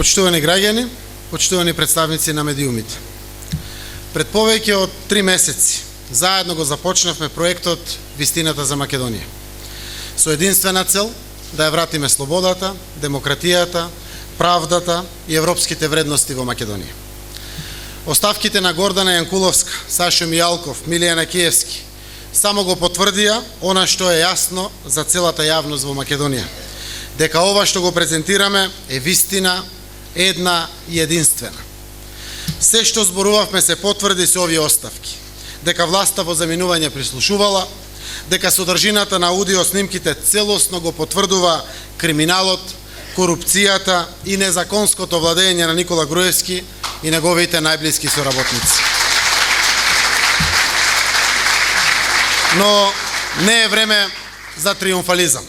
Почитувани граѓани, почитувани представници на медиумите. Пред повеќе од 3 месеци заедно го започнавме проектот Вистината за Македонија. Со единствена цел да ја вратиме слободата, демократијата, правдата и европските вредности во Македонија. Оставките на Гордана Јанкуловска, Сашо Мијалков, Милијана Киевски само го потврдија она што е јасно за целата јавност во Македонија. Дека ова што го презентираме е вистина, една и единствена. Се што зборувавме се потврди со овие оставки. Дека власта во заминување прислушувала, дека содржината на аудио снимките целосно го потврдува криминалот, корупцијата и незаконското владење на Никола Груевски и неговите најблиски соработници. Но не е време за триумфализам.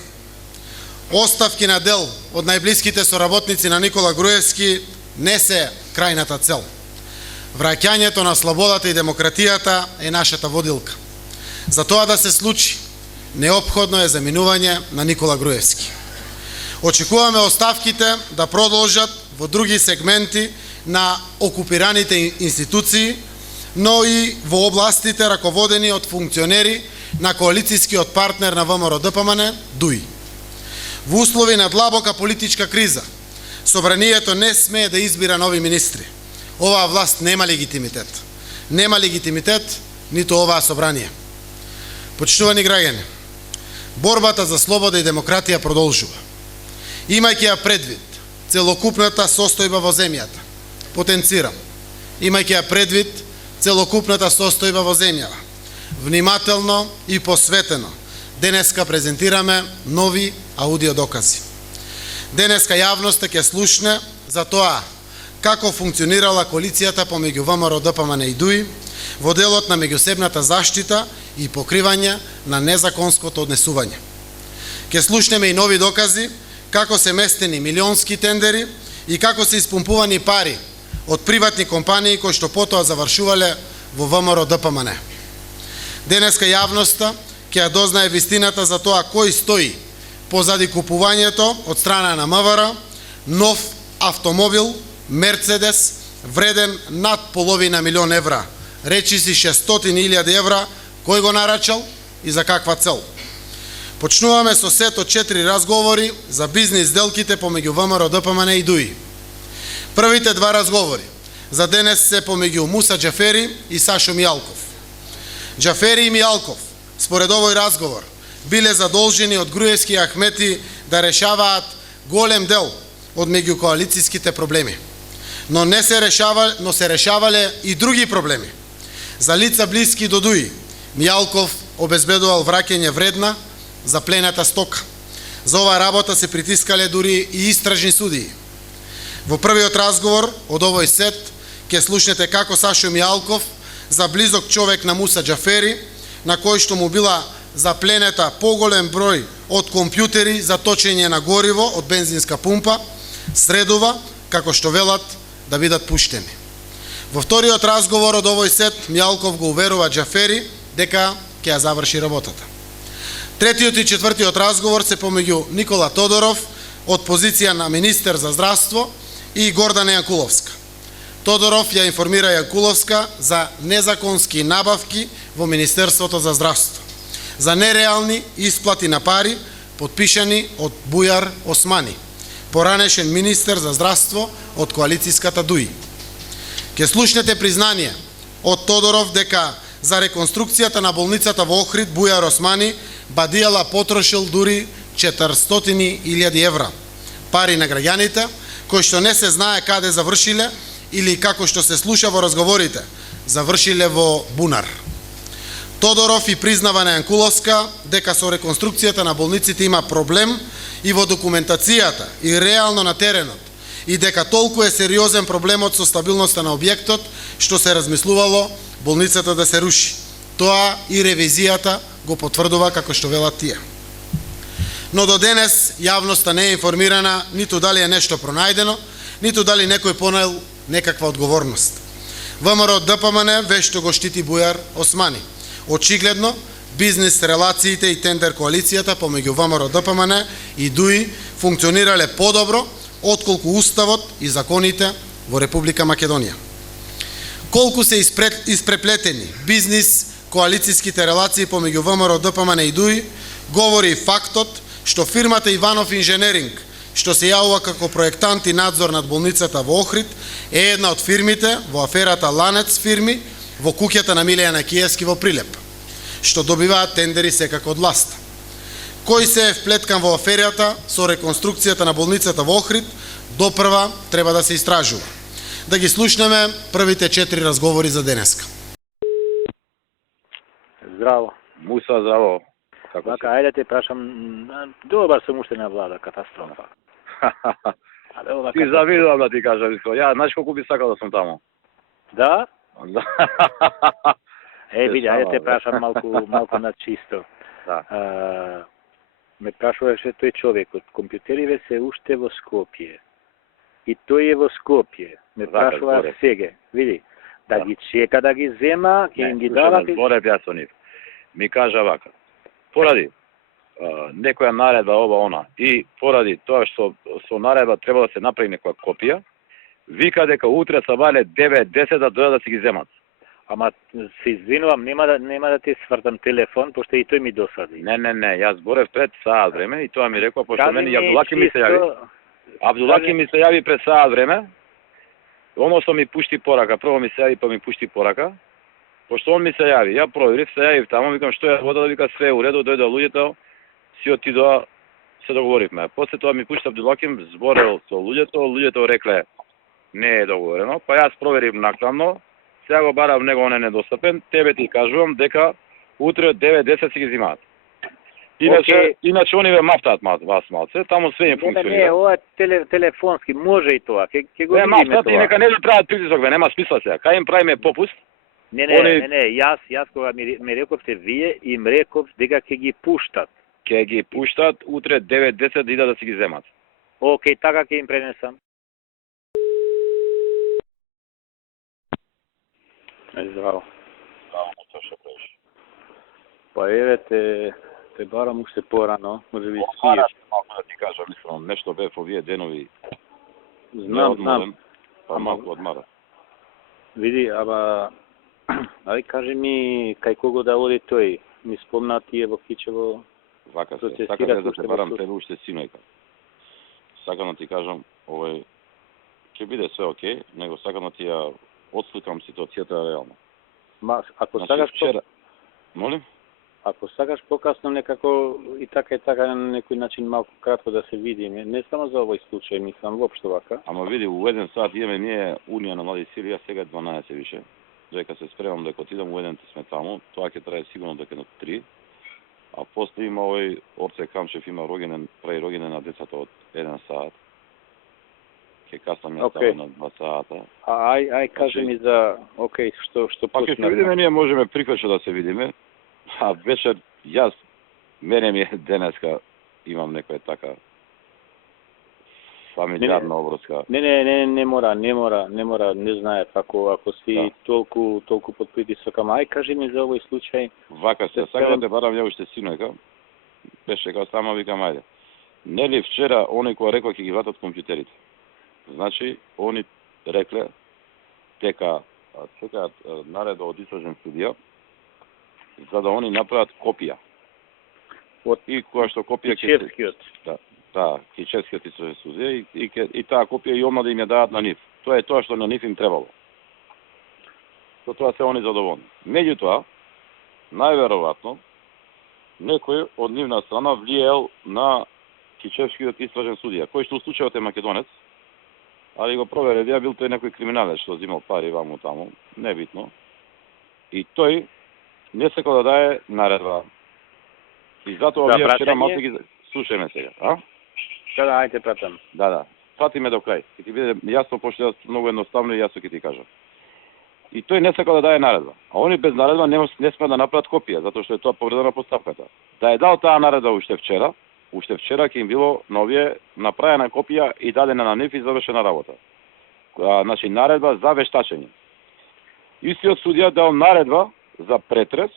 Оставки на дел од најблиските соработници на Никола Груевски не се крајната цел. Враќањето на слободата и демократијата е нашата водилка. За тоа да се случи, неопходно е заминување на Никола Груевски. Очекуваме оставките да продолжат во други сегменти на окупираните институции, но и во областите раководени од функционери на коалицијскиот партнер на ВМРО-ДПМН, ДУИ. Во услови на длабока политичка криза, собранието не смее да избира нови министри. Оваа власт нема легитимитет. Нема легитимитет ниту оваа собрание. Почитувани граѓани, борбата за слобода и демократија продолжува. Имајќи ја предвид целокупната состојба во земјата, потенцирам, имајќи ја предвид целокупната состојба во земјава, внимателно и посветено, денеска презентираме нови аудио докази. Денеска јавноста ќе слушне за тоа како функционирала коалицијата помеѓу ВМРО-ДПМН и ДУИ во делот на меѓусебната заштита и покривање на незаконското однесување. Ќе слушнеме и нови докази како се местени милионски тендери и како се испумпувани пари од приватни компании кои што потоа завршувале во ВМРО-ДПМН. Денеска јавноста ќе ја дознае вистината за тоа кој стои позади купувањето од страна на МВР нов автомобил Мерцедес вреден над половина милион евра, речиси 600.000 евра, кој го нарачал и за каква цел. Почнуваме со сет од 4 разговори за бизнис делките помеѓу ВМРО-ДПМН и ДУИ. Првите 2 разговори за денес се помеѓу Муса Џафери и Сашо Мијалков. Џафери и Мијалков, според овој разговор, биле задолжени од Груевски и Ахмети да решаваат голем дел од меѓукоалицијските проблеми. Но се решавале и други проблеми. За лица блиски до ДУИ, Мијалков обезбедувал враќање вредна заплената стока. За оваа работа се притискале дури и истражни судии. Во првиот разговор од овој сет ќе слушнете како Сашо Мијалков, за близок човек на Муса Џафери, на кој што му била запленета поголем број од компјутери за точење на гориво од бензинска пумпа, средува како што велат да бидат пуштени. Во вториот разговор од овој сет Мијалков го уверува Џафери дека ќе ја заврши работата. Третиот и четвртиот разговор се помеѓу Никола Тодоров од позиција на министер за здравство и Гордана Јанкуловска. Тодоров ја информира Јанкуловска за незаконски набавки во Министерството за здравство, за нереални исплати на пари подпишани од Бујар Османи, поранешен министер за здравство од коалицијската ДУИ. Ке слушнете признание од Тодоров дека за реконструкцијата на болницата во Охрид Бујар Османи Бадијала потрошил дури 400.000 евра, пари на граѓаните кои што не се знае каде завршиле или како што се слуша во разговорите, завршиле во бунар. Тодоров и признава на Јанкуловска дека со реконструкцијата на болниците има проблем и во документацијата и реално на теренот, и дека толку е сериозен проблемот со стабилноста на објектот што се размислувало болницата да се руши. Тоа и ревизијата го потврдува како што велат тие. Но до денес јавноста не е информирана ниту дали е нешто пронајдено, ниту дали некој понел некаква одговорност. ВМРО-ДПМН вешто го штити Бујар Османи. Очигледно, бизнес релациите и тендер коалицијата помеѓу ВМРО-ДПМН и ДУИ функционирале подобро отколку уставот и законите во Република Македонија. Колку се испреплетени бизнис, коалицијските релации помеѓу ВМРО, ДПМН и ДУИ, говори фактот што фирмата Иванов Инженеринг, што се јавува како проектант и надзор над болницата во Охрид, е една од фирмите во аферата Ланец фирми во куќата на Милијана Киевски во Прилеп, што добиваат тендери секако од власта. Кој се е вплеткан во аферата со реконструкцијата на болницата во Охрид, допрва треба да се истражува. Да ги слушнеме првите 4 разговори за денеска. Здраво. Муса, здраво. Како Вака, ајде те прашам, добар сум уште на влада, катастрофа. Ти завидувам да ти кажам, ја знаеш колку би сакал да сум тамо. Да? Да. Види, ајде те прашам малку на чисто. Да. Ме прашуваше тој човекот, компјутериве се уште во Скопје. И тој е во Скопје. Ме прашува сега, види, да ги чека да ги зема, ќе им ги дава. Зборев јас со нив. Ми кажа вака. Поради некоја наредба ова она и поради тоа што со наредба треба да се направи некоја копија, вика дека утре са вале 9-10 да дојдат да си ги земат. Ама се извинувам, нема да ти свртам телефон, пошто и тој ми досади. Не, јас зборев пред саат време и тоа ми рекоа, пошто мене Абдулаки ми се јави. Абдулаки ми се јави пред саат време. Оно што ми пушти порака, прво ми се јави па ми пушти порака. Пошто он ми се јави, ја проверив, се јавив тамо, викам што ја вода, вика све е уредо, дојде луѓето, си отидоа, се договоривме. После тоа ми пушти Абдулаки, зборел со луѓето рекле не е договорено, па јас проверив накнадно, сега го барав него, он е недостапен, тебе ти кажувам дека утре 9-10 си ги зимаат. Иначе они ве мафтаат вас малце, таму све им функционира. Не, ова телефонски, може и тоа, ќе го видиме тоа. Не, мафтаат и нека не да прават притисок, нема смисла сега. Кај им правиме попуст? Не, јас кога ми рековте вие, им реков дека ќе ги пуштат. Ќе ги пуштат утре 9-10 да идат да си ги земат. Океј, така ќе им пренесам. Здраво. Здраво, што правиш? Па еве те барам уште порано, може би си. Малку да ти кажам, мислам, нешто бев овие денови. Знам. Па малку одмара. Види, ај кажи ми кај кого да оди тој. Ми спомна тие во Кичево. Вака се, сакам да те барам тебе уште синојка. Сакам да ти кажам, ќе биде све окей, него сакам да ти ја отсликам ситуацијата реално. Ако сакаш Молим? Ако сакаш покасно некако и така на некој начин малку кратко да се видиме, не само за овој случај, мислам воопшто вака. Ама види, у 1 сат имаме ние Унија на млади сили, а сега 12 више. Дека се спремам дека отидам у 1 сме таму, тоа ќе трае сигурно дека на 3. А после има овој Орце Камчев има прави рогене на децата од 1 сат. Ќе касам ја таму на 2 сата. Ај кажи ми за што па ќе се видиме, ние можеме приквече да се видиме. А вечер мене ми денеска имам некоја така фамилиарна обврска. Не мора, не знае ако си толку под притисок, ама ај кажи ми за овој случај. Вака се, сакам да барам ја уште синојка. Беше као сама викам ајде. Нели вчера они кој рекоа ќе ги вратат компјутерите. Значи, они рекле дека чекаат наредба од истражен судија за да они направат копија. И која што копија Кичевскиот. Да, Кичевскиот истражен судија и таа копија и одма да им ја дадат на нив. Тоа е тоа што на нив им требало. Со тоа се они задоволни. Меѓутоа, најверојатно некој од нивна страна влиел на Кичевскиот истражен судија, кој што случајот е македонец, али го провере, бил тој некој криминалец што зимал пари ваму таму, небитно. И тој не сакал да даде наредба. И затоа вие вчера малку ги слушаме сега, а? Сега ајде пратам. Да. Прати ме до крај. Ќе ти биде јасно, пошто јас многу едноставно и јасно ќе ти кажам. И тој не сакал да даде наредба. А они без наредба не сме да направат копија, затоа што е тоа повреда на постапката. Да е дал таа наредба уште вчера ќе им било на овие направена копија и дадена на нив и завршена работа. Значи наредба за вештачење. Истиот судија дал наредба за претрес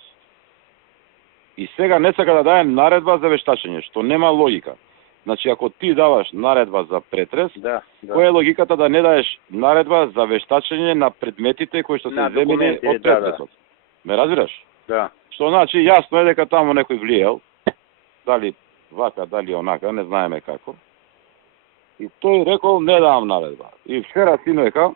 и сега не сака да даде наредба за вештачење, што нема логика. Значи, ако ти даваш наредба за претрес, Да. која е логиката да не даеш наредба за вештачење на предметите кои што се На земени документи, од да, претресот? Ме разбираш? Да. Што значи, јасно е дека таму некој влиел, дали вака, дали онака, не знаеме како. И тој рекол, не давам наредба. И вчера синојка,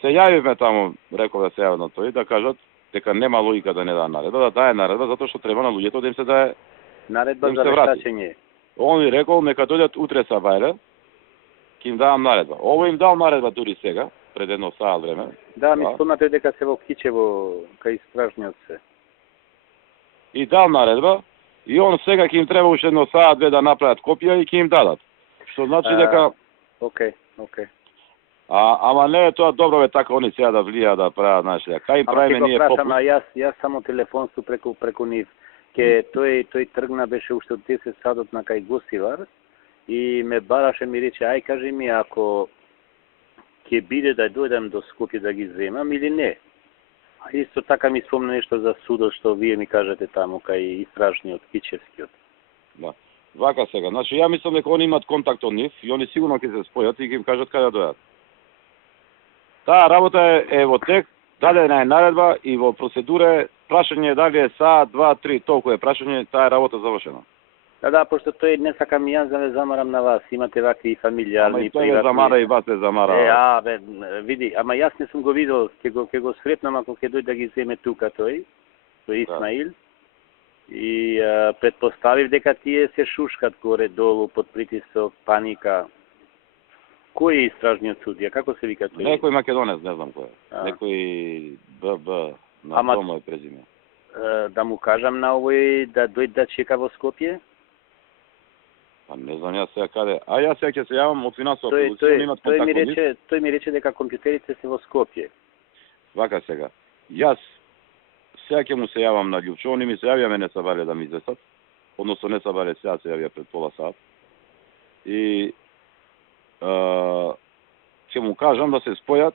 се јавивме таму, рекол да се јават на тој, да кажат дека нема логика да не дава наредба, да дае наредба, затоа што треба на луѓето да им се дае. Наредба Им за се врати. вештачење. Он ви рекол, нека дојдат утре са бајле, ќе им давам наредба. Ово им дал наредба дури сега, пред едно саат време. Да, ми спомнате дека се во Кичево, кај стражниот се. И дал наредба, и он сега ќе им треба уште едно саат две да направат копија и ќе им дадат. Што значи дека... Океј. Ама не е тоа добро бе така они сега да влијаат да прават, знаеш ли, кај им правиме ние попут. Ама јас само телефонсу преку нив. Ке тој тргна беше уште од 10 садот на кај Госивар и ме бараше, ми рече, ај кажи ми ако ќе биде да дојдам до Скопје да ги земам или не. А исто така ми спомна нешто за судот што вие ми кажете таму кај истражниот Кичевскиот. Да. Вака сега, значи ја мислам дека они имат контакт од нив и они сигурно ќе се спојат и ќе им кажат каде да дојдат. Таа работа е во тек, дадена е наредба и во процедура е прашање дали е саат, 2, 3, толку е прашање, таа работа завршена. Да, пошто тој не сакам јас да ве замарам на вас, имате вакви фамилијарни, ама и тој ве замара и вас ве замара. Види, ама јас не сум го видел, ќе го сретнам ако ќе дојде да ги земе тука тој Исмаил. И предпоставив дека тие се шушкат горе долу под притисок, паника. Кој е истражниот судија? Како се вика тој? Некој македонец, не знам кој е. Некој ББ на дома е презиме. Да му кажам на овој да дојде да чека во Скопје? Па не знам јас сега каде. А јас сега ќе се јавам од финансова продукција, имат контакт од нив. Тој ми рече дека компјутерите се во Скопје. Вака сега. Јас сега ќе му се јавам на Љупчо, они ми се јавија, мене сабале да ми известат. Односно не сабале, сега се јавија пред пола сат. И ќе му кажам да се спојат,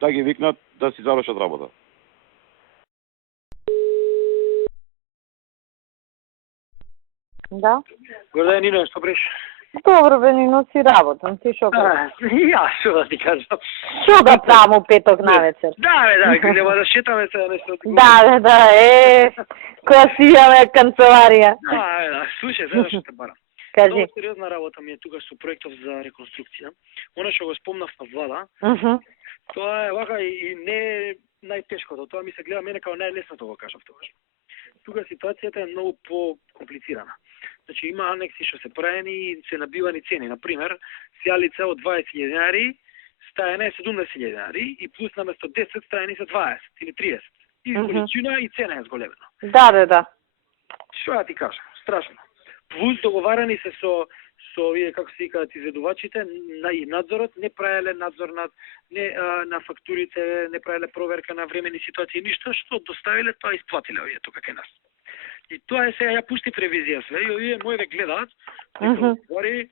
да ги викнат да си завршат работа. Да. Горден, Нино, што бреш? Добро, бе, Нино, си работам, ти шо правиш? Јас што да ти кажам. Шо да правам у петок навечер? Да, нема да шетаме сега нешто. Да, која си имаме канцеларија. Да, слушај, сега што те барам. Кажи. Много сериозна работа ми е тука со проектов за реконструкција. Она што го спомнав на влада, тоа е вака и не најтешкото, тоа ми се гледа мене како најлесното го кажав тогаш. Тука ситуацијата е многу по-комплицирана. Значи има анекси што се правени и се набивани цени. Например, сјалица од 20.000 денари стајана е 70.000 денари и плюс наместо 10 стајани се 20 или 30. И количина и цена е зголемена. Да. Што ја ти кажам? Страшно. Плюс договарани се со овие, како се викаат, изведувачите, и надзорот, не правеле надзор на фактурите, не правеле проверка на времени ситуации, ништо, што доставиле, тоа исплатиле овие тука кај нас. И тоа е сега, ја пуштив ревизија све, и овие мои ве гледаат, говори,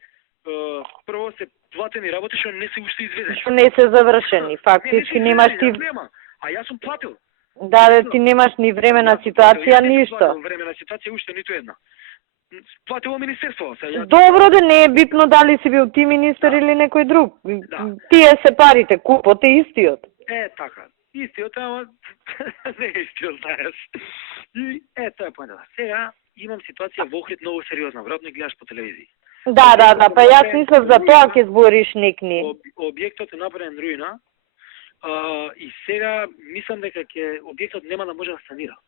прво се платени работи, што не се уште изведени. Не се завршени, фактички немаш ти... А јас сум платил. Да, ти немаш ни времена ситуација, ништо. Времена ситуација уште ниту една. Платило министерство. Добро да не е битно дали си бил ти министер или некој друг. Да. Тие се парите, купот е истиот. Така. Истиот, ама не е истиот, знаеш. И тоа е поентата. Сега имам ситуација во Охрид многу сериозна, веројатно гледаш по телевизија. Да, па јас мислев за тоа ќе збориш некни. Објектот е направен руина и сега мислам дека објектот нема да може да санира.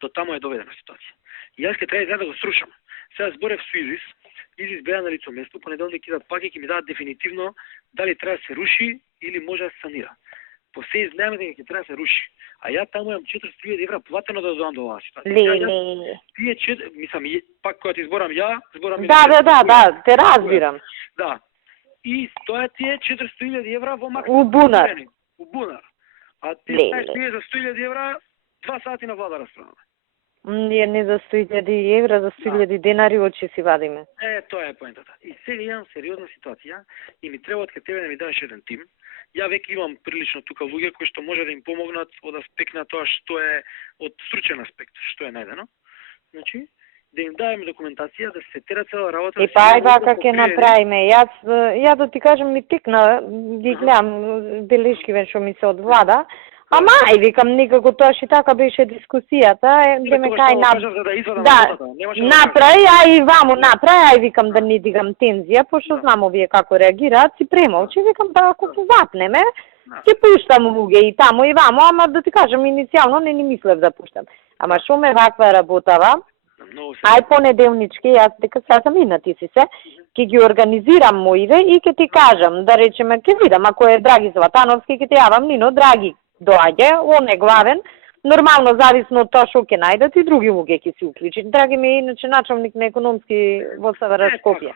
До таму е доведена ситуација. И јас ќе треба да го срушам. Сега зборев со Изис беа на лицо место, понеделник идат пак и ќе ми дадат дефинитивно дали треба да се руши или може да се санира. По се знаеме дека ќе треба да се руши. А ја таму имам 400.000 евра платено да дојдам до оваа ситуација. Тие мислам, пак кога ти зборам ја, зборам... Да, те разбирам. Да. И тоа тие 400.000 евра во максимум... У Бунар. А ти знаеш, за 100.000 евра 2 сати на влада расправаме. Ние не за 100.000 евра, за 100.000 денари очи си вадиме. Тоа е поентата. И сега имам сериозна ситуација и ми треба од кај тебе да ми дадеш еден тим. Ја веќе имам прилично тука луѓе кои што може да им помогнат од аспект на тоа што е од стручен аспект, што е најдено. Значи, да им даваме документација, да се тера цела работа. И па ај вака ќе направиме. Ја да ти кажам ми тикна, ги гледам белешкиве што ми се од влада. Ама ај викам никако тоа што така беше дискусијата, деме кај направи, ај ваму направи, ај викам да не дигам тензија, пошто знам овие како реагираат, си премолчи, викам па ако се запнеме, ќе пуштам луѓе и таму и ваму, ама да ти кажам иницијално не ни мислев да пуштам. Ама шо ме ваква работава? Ај понеделнички, јас дека сега сам инати си се, ќе ги организирам моиве и ќе ти кажам, да речеме, ќе видам, ако е Драги Златановски, ќе ти јавам Нино, Драги доаѓа, он е главен, нормално зависно од тоа што ќе најдат и други луѓе ќе се уклучи. Драги ми е иначе началник на економски во СВР Скопје.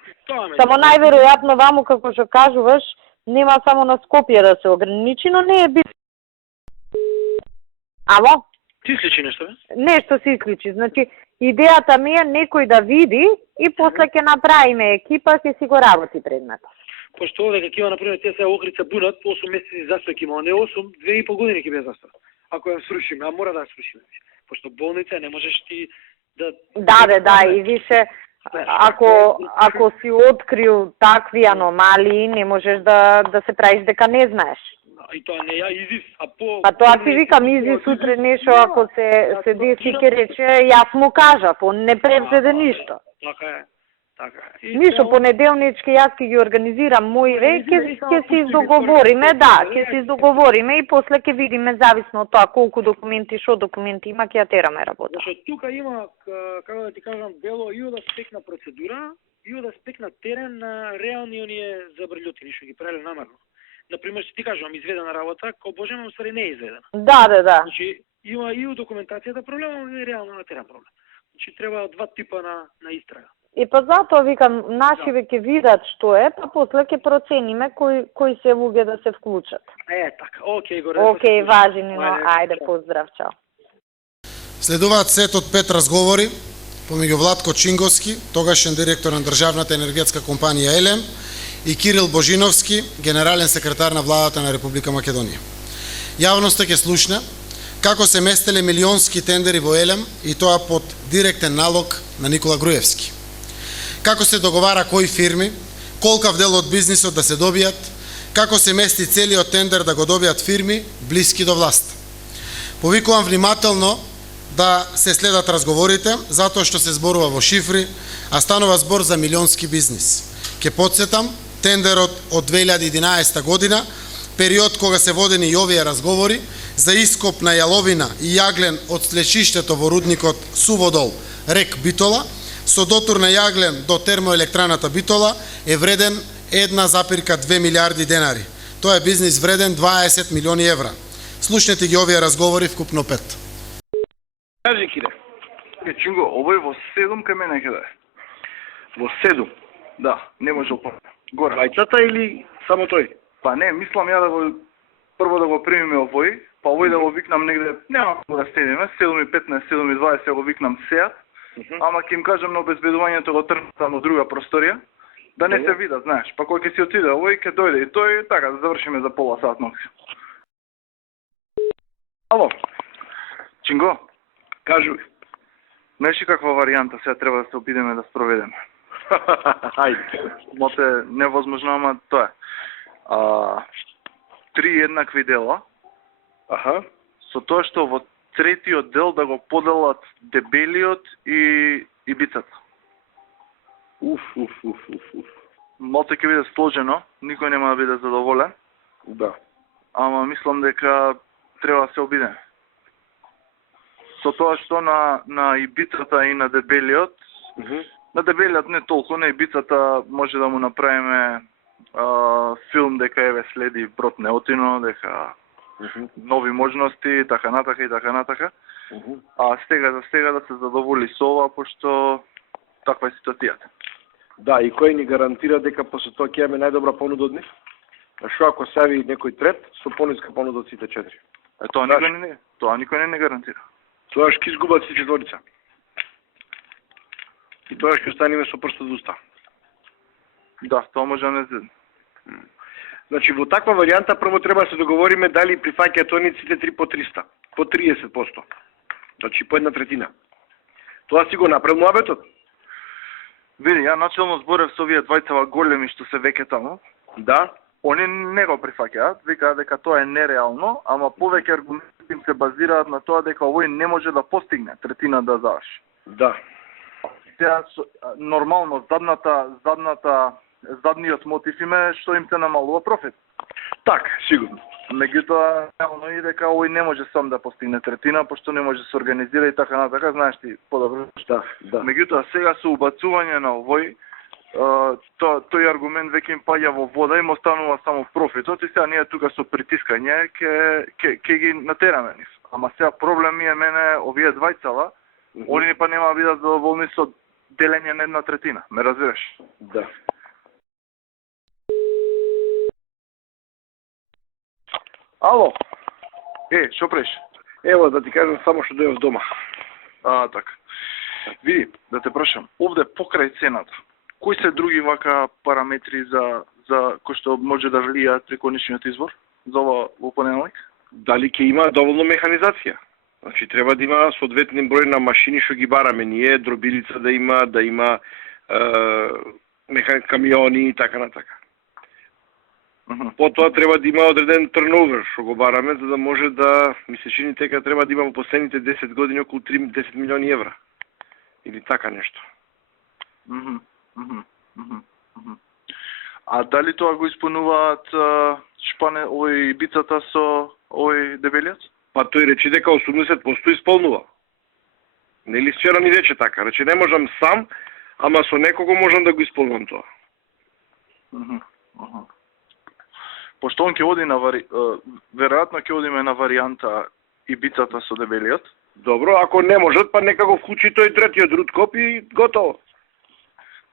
Само најверојатно ваму, како што кажуваш, нема само на Скопје да се ограничи, но не е бит. Ало? Ти сличи нешто, бе? Нешто се исклучи. Значи, идејата ми е некој да види и после ќе направиме екипа, ќе си го работи предметот. Пошто овде како има, например, те се Охрица бунат, 8 месеци застој ќе има, не 8, 2,5 години ќе биде застој. Ако ја срушиме, а мора да ја срушиме. Пошто болница не можеш ти да... Да, и више, ако си открил такви аномалии, не можеш да се правиш дека не знаеш. И тоа не ја изис, А тоа ти викам, изис утре нешто, ако се деси ке рече, јас му кажав, он не превзеде ништо. Така е. Ништо, понеделнички јас ќе ги организирам моиве, ќе се издоговориме, ќе се издоговориме и после ќе видиме зависно од тоа колку документи, шо документи има, ќе ја тераме работа. Зашто тука има, како да ти кажам, дело и од аспект на процедура, и од аспект на терен на реални оние забрљотини што ги правеле намерно. Например, ќе ти кажам, изведена работа, кој Боже, ма ствари не е изведена. Да. Значи, има и у документацијата проблем, и реално на терен проблем. Значи, треба два типа на истрага. И па затоа викам, нашиве ќе видат што е, па после ќе процениме кои се луѓе да се вклучат. Така, окей, горе. Окей, важи, Нино, ајде, поздрав, чао. Следуваат сет од 5 разговори помеѓу Владко Чинговски, тогашен директор на државната енергетска компанија ЕЛЕМ, и Кирил Божиновски, генерален секретар на владата на Република Македонија. Јавноста ќе слушна како се местеле милионски тендери во ЕЛЕМ и тоа под директен налог на Никола Груевски. Како се договара кои фирми, колкав дел од бизнисот да се добијат, како се мести целиот тендер да го добијат фирми блиски до власт. Повикувам внимателно да се следат разговорите, затоа што се зборува во шифри, а станува збор за милионски бизнис. Ке подсетам, тендерот од 2011 година, период кога се водени и овие разговори за ископ на јаловина и јаглен од слечиштето во рудникот Суводол, рек Битола, со дотур на јаглен до термоелектраната Битола е вреден 1,2 милиарди денари. Тоа е бизнис вреден 20 милиони евра. Слушнете ги овие разговори вкупно 5. Кажи, Кире. Чинго, овој во 7 кај мене каде? Во 7? Да, не може опа. Горе. Ајцата или само тој? Па не, мислам ја да го прво да го примиме овој, па овој да го викнам негде, нема да седиме, 7:15, 7:20 го викнам сеа, ама ќе им кажам на обезбедувањето го трнатам од друга просторија, да не се видат, знаеш, па кој ќе си отиде овој, ќе дојде и тој, така, да завршиме за пола сат максимум. Ало, Чинго, Кажуј. знаеш ли каква варијанта сега треба да се обидеме да спроведеме? Ајде. Моте невозможно, ама тоа е. 3 еднакви дела, со тоа што во третиот дел да го поделат дебелиот и бицата. Малце ќе биде сложено, никој нема да биде задоволен. Да. Ама мислам дека треба да се обидеме. Со тоа што на ибицата и на дебелиот, на дебелиот не толку, на ибицата може да му направиме филм дека еве следи брод Неотино, дека нови можности, така натака и така натака. А стега за стега да се задоволи со ова, пошто таква е ситуацијата. Да, и кој ни гарантира дека после тоа ќе имаме најдобра понуда од нив? А што ако се яви некој трет со пониска понуда од сите 4? Тоа никој не гарантира. Тоа ќе изгубат сите четворица. И тоа ќе останеме со прстот во уста. Да, тоа може да не зедне. Значи, во таква варијанта прво треба да се договориме дали прифаќаат они сите 3 по 300, по 30%. Значи, по 1/3. Тоа си го направил муабетот. Види, ја начално зборев со овие двајцава големи што се веќе таму. Да. Они не го прифаќаат, викаат дека тоа е нереално, ама повеќе аргументи им се базираат на тоа дека овој не може да постигне третина да заврши. Да. Сега нормално задниот мотив им е што им се намалува профит. Так, сигурно. Меѓутоа, реално и дека овој не може сам да постигне третина, пошто не може да се организира и така натака, знаеш ти подобро. Да. Меѓутоа, сега со убацување на овој, тој аргумент веќе им паѓа во вода и му останува само профитот и сега ние тука со притискање ќе ги натераме нив. Ама сега проблем ми е мене овие двајцава, они па нема да бидат задоволни со делење на една третина, ме разбираш? Да. Ало, Шо преш? ево да ти кажам само што дојав дома. Така. Види, да те прашам, овде покрај цената, кои се други вака параметри за кои што може да влијаат при конечниот избор за ова во понеделник? Дали ќе има доволно механизација? Значи треба да има соодветен број на машини што ги бараме ние, дробилица да има камиони и така натака. Потоа треба да има одреден турновер што го бараме за да може да ми се чини дека треба да има во последните 10 години околу 10 милиони евра. Или така нешто. А дали тоа го исполнуваат шпане овој бицата со овој дебелиот? Па тој рече дека 80% исполнува. Нели вчера ни рече така, рече не можам сам, ама со некого можам да го исполнувам тоа. Пошто он ќе оди на веројатно ќе одиме на варијанта и бицата со дебелиот. Добро, ако не можат, па нека го вклучи тој третиот рудкоп и готово.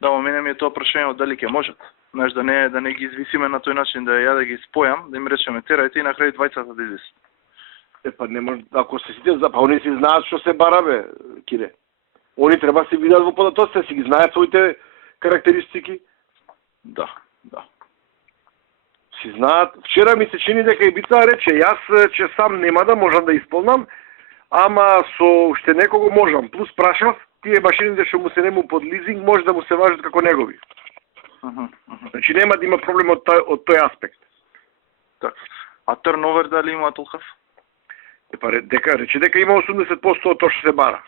Да, во мене ми е тоа прашање дали ќе можат. Знаеш, да не ги извисиме на тој начин, да ја да ги спојам, да им речеме терајте и на крај двајцата да извисат. Па не може, ако се сите па они си знаат што се бара бе, Кире. Они треба се видат во податоците, се си ги знаат своите карактеристики. Да. Си знаат. Вчера ми се чини дека и бица рече, јас че сам нема да можам да исполнам, ама со уште некого можам. Плюс прашав, тие машините што му се нему под лизинг може да му се важат како негови. Значи нема да има проблем од тој аспект. Так. А турновер дали има толков? Па рече дека има 80% од тоа што се бара.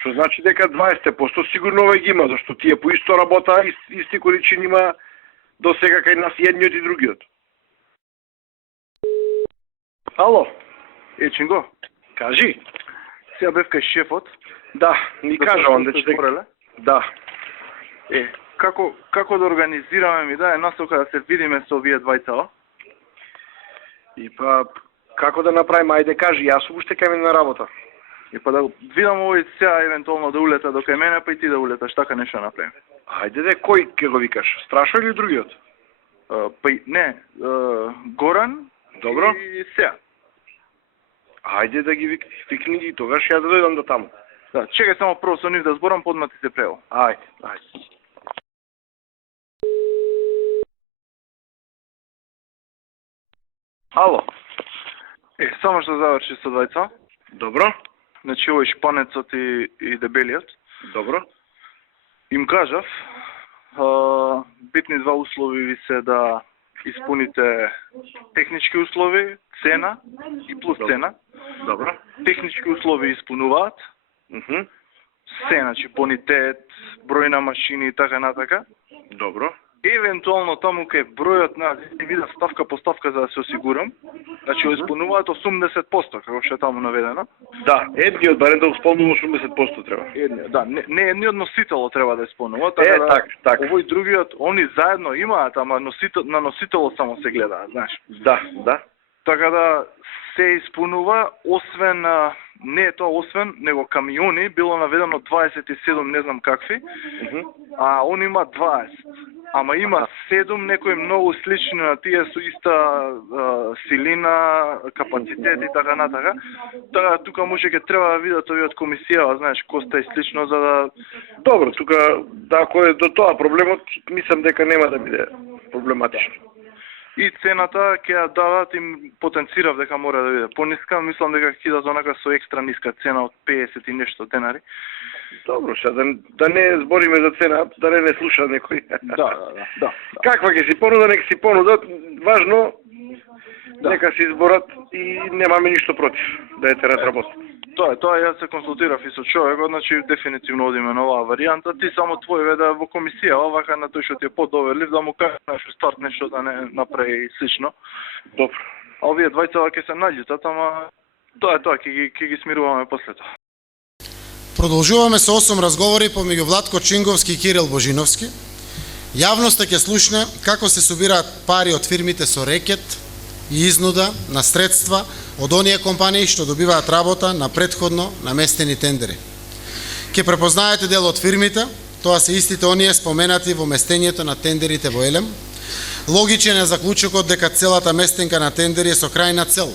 Што значи дека 20% сигурно овој ги има, зашто тие по исто работа, исти количини има до сега кај нас едниот и другиот. Ало? Чинго? Кажи. Сега бев кај шефот. Да, ми кажа он дека. Да. Како да организираме ми да е насока да се видиме со овие двајцава? И па како да направиме, ајде кажи, јас уште кај мене на работа. И па да видам овој сега евентуално да улета до кај мене, па и ти да улеташ, така нешто направиме. Ајде де, кој ќе го викаш? Страшо или другиот? Горан. Добро. И сега. Ајде да ги викни ги, тогаш ја да дојдам до таму. Да, чекај само прво со нив да зборам, подма ти се превел. Ајде. Ало. Само што заврши со двајца. Добро. Значи овој шпанецот и дебелиот. Добро. Им кажав, битни два услови ви се да испуните технички услови, цена и плюс цена. Добро. Технички услови испунуваат. Се, значи бонитет, број на машини и така натака. Добро. Евентуално таму кај бројот на вида ставка по ставка за да се осигурам. Значи исполнуваат 80%, како што е таму наведено. Да, едниот барем да исполнува 80% треба. Да, не едниот носителот треба да исполнува, така. Овој другиот, они заедно имаат, ама на носителот само се гледаат, знаеш. Да. Така да се исполнува, освен не е тоа освен, него камиони било наведено 27 не знам какви, а он има 20. Ама има 7 некои многу слични на тие со иста силина, капацитет и така натака. Така тука може ќе треба да видат овие од комисија, знаеш, коста и слично за да... Добро, тука ако е до тоа проблемот, мислам дека нема да биде проблематично. и цената ќе ја дадат, им потенцирав дека мора да биде пониска, мислам дека ќе дадат онака со екстра ниска цена од 50 и нешто денари. Добро, сега да не збориме за цена, да не слуша некој. Да. Каква ќе си понуда, нека си понудат, важно нека се изборат и немаме ништо против да ја терат работа. Тоа јас се консултирав и со човекот, значи дефинитивно одиме на оваа варијанта. Ти само твој да во комисија, овака на тој што ти е подоверлив, да му кажеш старт нешто да не направи слично. Добро. А овие двајца ќе се наљутат, ама тоа ќе ги смируваме после тоа. Продолжуваме со 8 разговори помеѓу Владко Чинговски и Кирил Божиновски. Јавноста ќе слушне како се собираат пари од фирмите со рекет и изнуда на средства од оние компании што добиваат работа на претходно наместени тендери. Ке препознаете дел од фирмите, тоа се истите оние споменати во местењето на тендерите во Елем. Логичен е заклучокот дека целата местенка на тендери е со крајна цел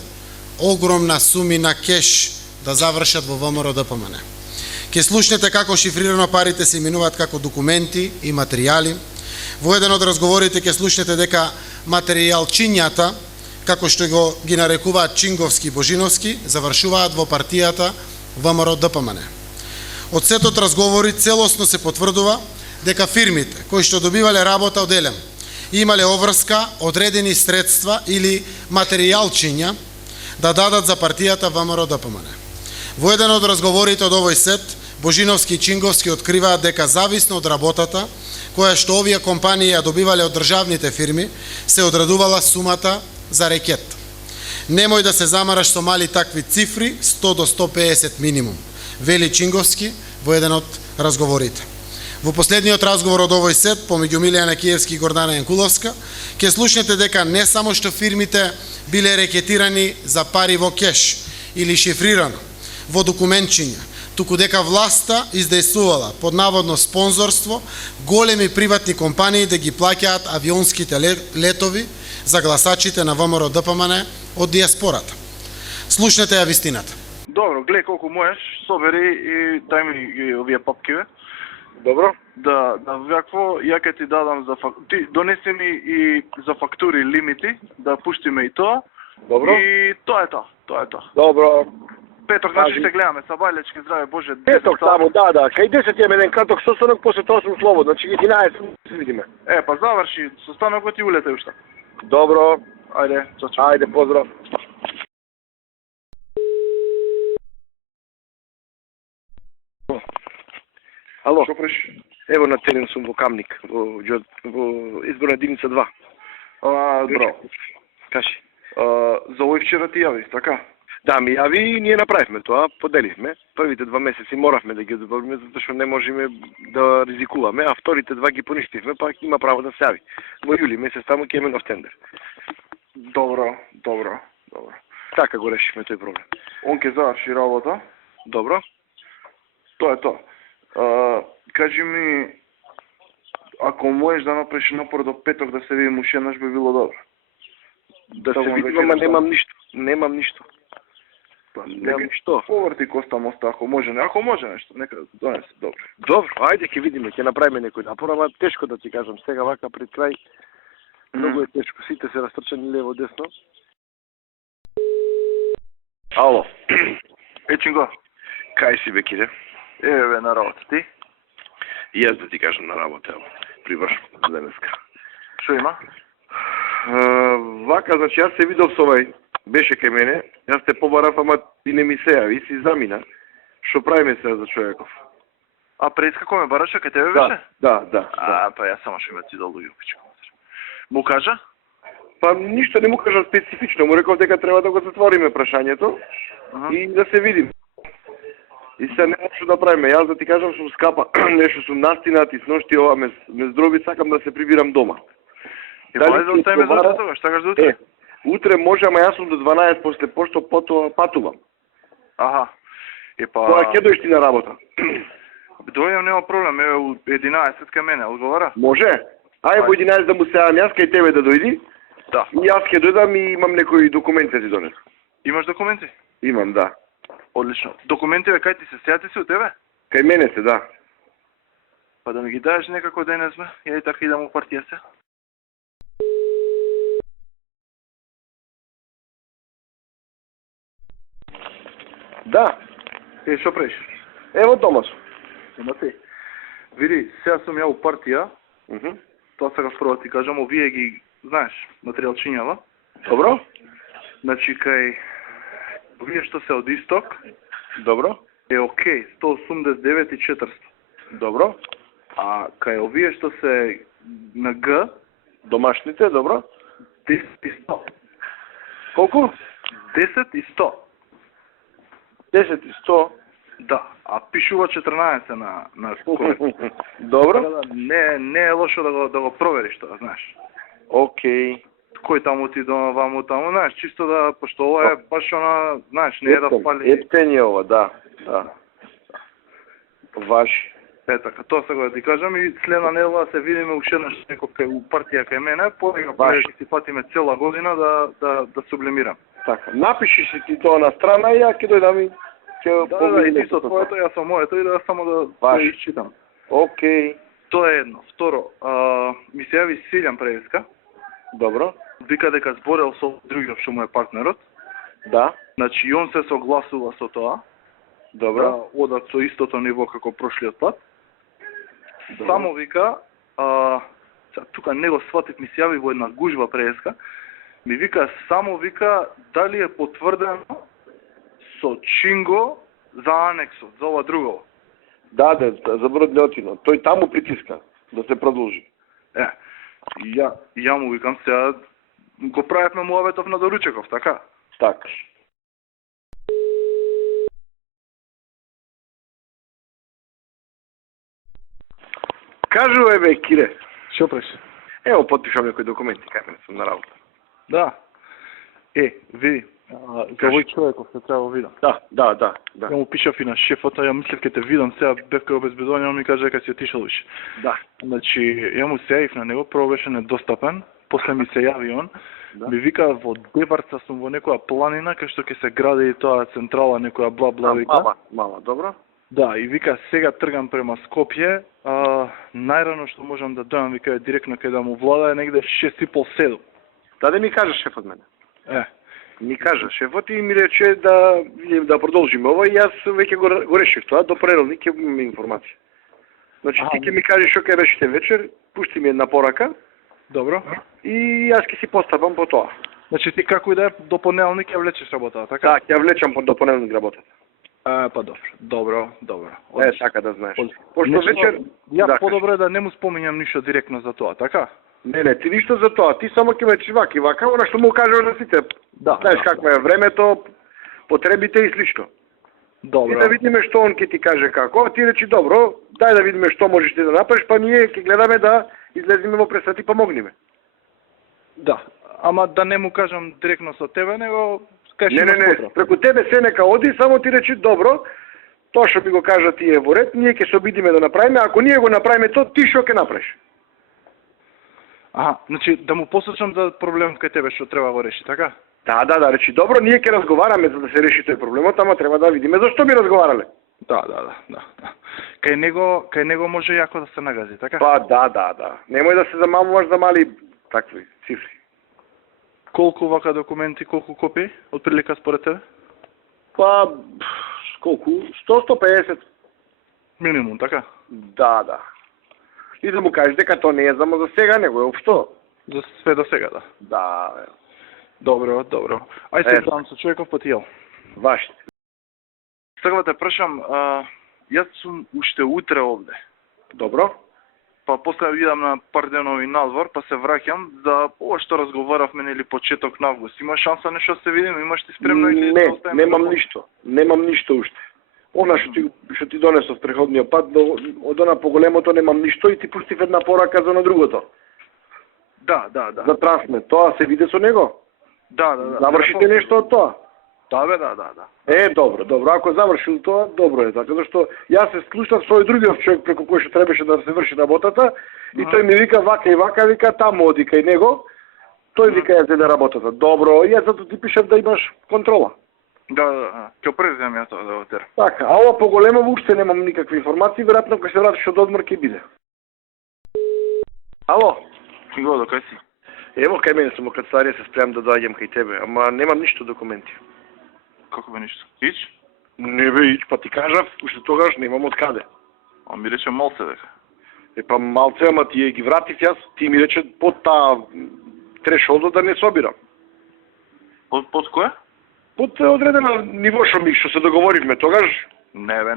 огромна суми на кеш да завршат во ВМРО ДПМН. Ке слушнете како шифрирано парите се именуваат како документи и материјали. Во еден од разговорите ке слушнете дека материјалчињата, како што ги нарекуваат Чинговски и Божиновски, завршуваат во партијата ВМРО ДПМН. Од сетот разговори целосно се потврдува дека фирмите кои што добивале работа од Елем имале обврска, одредени средства или материјалчиња да дадат за партијата ВМРО ДПМН. Во еден од разговорите од овој сет, Божиновски и Чинговски откриваат дека зависно од работата која што овие компании ја добивале од државните фирми, се одредувала сумата за рекет. Немој да се замараш со мали такви цифри, 100 до 150 минимум, вели Чинговски во еден од разговорите. Во последниот разговор од овој сет, помеѓу Милијана Киевски и Гордана Јанкуловска, ќе слушнете дека не само што фирмите биле рекетирани за пари во кеш или шифрирано во документчиња, туку дека власта издействувала под наводно спонзорство големи приватни компании да ги плаќаат авионските летови за гласачите на ВМРО ДПМН од диаспората. Слушнете ја вистината. Добро, гледај колку можеш, собери и дај ми ги овие папкиве. Добро? Да вакво, ја ќе ти дадам за ти донеси ми и за фактури лимити, да пуштиме и тоа. Добро? И тоа е тоа. Добро. Петок, значи се гледаме, Сабајлечки, здраве Боже. Петок само, да. Кај 10 ја еден краток состанок, после тоа сум слободен, значи 11 се видиме. Па заврши, состанокот и улетај уште. Добро. Ајде, чао. Ајде, поздрав. Ало. Шо преш? Ево на терен сум во Камник, во изборна единица 2. Браво. Кажи. За овој вчера ти јави, така? Да, ми јави и ние направивме тоа, поделивме. Првите 2 месеци моравме да ги одобриме, затоа што не можеме да ризикуваме, а вторите 2 ги поништивме, па има право да се јави. Во јули месец таму ќе имаме нов тендер. Добро. Така го решивме тој проблем. Он ќе заврши работа. Добро. Тоа е тоа. Кажи ми, ако можеш да направиш напор до петок да се видим уште еднаш би било добро. Да се видим, ама немам ништо. Немам што. Поврти коста моста, ако може нешто, нека донесе, добро. Добро, ајде ќе видиме, ќе направиме некој напор, ама тешко да ти кажам, сега вака пред крај, многу е тешко, сите се растрчани лево десно. Ало. Чинго. Кај си бе, Кире? Бе, на работа, ти? И јас да ти кажам на работа, ево, привршам денеска. Шо има? Вака, значи јас се видов со овај, беше кај мене, јас те побарав, ама и не ми се јави, си замина. Што правиме сега за човеков? А пред како ме бараше, кај тебе беше? Да. Па јас само што ме ти да луѓе, пичко. Му кажа? Па ништо не му кажа специфично, му реков дека треба да го затвориме прашањето и да се видим. И се нема што да правиме. Јас да ти кажам сум скапа, нешто сум настинат и сношти ова ме здроби, сакам да се прибирам дома. Дали да оставиме за утре тоа? Што кажеш за утре? Утре може, ама јас сум до 12 после пошто потоа патувам. Аха. Кога ќе дојдеш ти на работа? Дојдам, нема проблем, еве у 11 кај мене, одговара? Може. Ај во 11 да му се јавам јас кај тебе да дојди. Да. И јас ќе дојдам и имам некои документи да ти донесам. Имаш документи? Имам, да. Одлично. Документиве кај ти се сејате се од тебе? Кај мене се, да. Па да ми ги даеш некако денес, бе? Ја и така идам у партија се. Да. Што правиш? Ево дома сум. Дома ти. Види, сега сум ја у партија. Тоа сега прво ти кажам, овие ги, знаеш, материјалчињава. Добро? Значи, кај овие што се од исток, Добро? е окей, 189.400. Добро? А кај овие што се на Г, Домашните, добро? 10 и 100. Колку? 10 и 100. 10 и 100. Да, а пишува 14 на скопе. Добро? Не е лошо да го провериш тоа, знаеш. Окей. Кој таму ти дома, ваму таму, знаеш, чисто да, пошто ова е баш она, знаеш, не е да фали. Ептен е ова, да. Да. Ваши. Така, тоа сега да ти кажам и следна недела се видиме уште еднаш некој у партија кај мене, подега ќе си патиме цела година да сублимирам. Така, напиши си ти тоа на страна и ја ќе дојдам и ќе Да, и ти со твоето, јас со моето и да само да изчитам. Окей. Тоа е едно. Второ, ми се јави Силјан Преска, Добро? вика дека зборел со другиот што му е партнерот. Да. Значи и он се согласува со тоа. Добро. Да одат со истото ниво како прошлиот пат. Добро. Само вика, тука не го сватив, ми се јави во една гужва Преска, ми вика, само вика, дали е потврдено со Чинго за анексот, за ова друго. Да, за брод Леотино. Тој таму притиска да се продолжи. Ја му викам сега, го правевме муаветов на Доручеков, така? Така. Кажувај бе, Кире. Што преш? Ево, потпишам некои документи, кај мене сум на работа. Да. Види, за овој човеков се треба видам. Да. Ја му пишав и на шефот, ја мислев ке те видам, сега бев кај обезбедување, он ми каже дека си отишел више. Да. Значи, ја му се јавив на него, прво беше недостапен, после ми се јави он, ми вика во Дебарца сум во некоја планина, кај што ќе се гради тоа централа, некоја бла вика. Мала, добро. Да, и вика сега тргам према Скопје, најрано што можам да дојам, вика директно кај да му влада е негде 6:30-7. Да ми каже шефот мене. Ми кажа шефот и ми рече да продолжиме ова и јас веќе го решив тоа, до понеделник ќе имаме информација. Значи ти ќе ми кажеш што ќе решите вечер, пушти ми една порака. Добро. И јас ќе си постапам по тоа. Значи ти како и да е до понеделник ја влечеш работата, така? Да, ќе влечам до понеделник работата. Па добро. Така да знаеш. Пошто вечер ја подобро да не му споминјам ништо директно за тоа, така? Не, ти ништо за тоа. Ти само ќе ме чиваки вака, она што му кажеш на сите. Знаеш какво е времето, потребите и слично. Добро. И да видиме што он ќе ти каже како. Ти речи добро, дај да видиме што можеш ти да направиш, па ние ќе гледаме да излеземе во пресад и помогнеме. Да, ама да не му кажам директно со тебе, него Не, преку тебе се нека оди, само ти речи добро, тоа што ми го кажа ти е во ред, ние ќе се обидиме да направиме, ако ние го направиме тоа, ти што ќе направиш? Значи да му посочам за проблемот кај тебе што треба го реши, така? Да, речи добро, ние ќе разговараме за да се реши тој проблемот, ама треба да видиме зашто би разговарале. Да. Кај него може јако да се нагази, така? Па да. Немој да се замамуваш за мали такви цифри. Колку вака документи, колку копии, од прилика според тебе? Па, колку? 100-150. Минимум, така? Да. И да му кажеш дека тоа не е само за сега, него е општо. За све до сега, да. Да. Добро. Ај се дам со човеков потијал. Вашите. Сега те прашам, јас сум уште утре овде. Добро. Па после идам на пар денови надвор, па се враќам за ова што разговаравме нели почеток на август. Има шанса нешто се видиме, имаш ти спремно или не, немам ништо уште. Она што ти донесов преходниот пат, од она поголемото немам ништо и ти пустив една порака за на другото. Да. За трансмет, тоа се види со него? Да. Завршите нешто од тоа? Да. Добро. Ако завршил тоа, добро е, така зашто јас се слушав со другиот човек преку кој што требаше да се врши работата и тој ми вика вака и вака, вика таму оди кај него. Тој вика ја зеде работата. Добро, и јас зато ти пишав да имаш контрола. Да. Ќе преземам ја тоа да го терам. Така, а ова поголемо уште немам никакви информации, веројатно кога се вратиш од одмор ќе биде. Ало? Годо, кај си? Ево кај мене сум во канцеларија, се спремам да доаѓам кај тебе, ама немам ништо документи. Како бе ништо? Ич? Не бе, ич, па ти кажав, уште тогаш немам од каде. Он ми рече малце дека. Па малце, ама ти ги вратив јас, ти ми рече под таа трешолдо да не собирам. Под кое? Под одредено ниво што се договоривме тогаш. Не бе,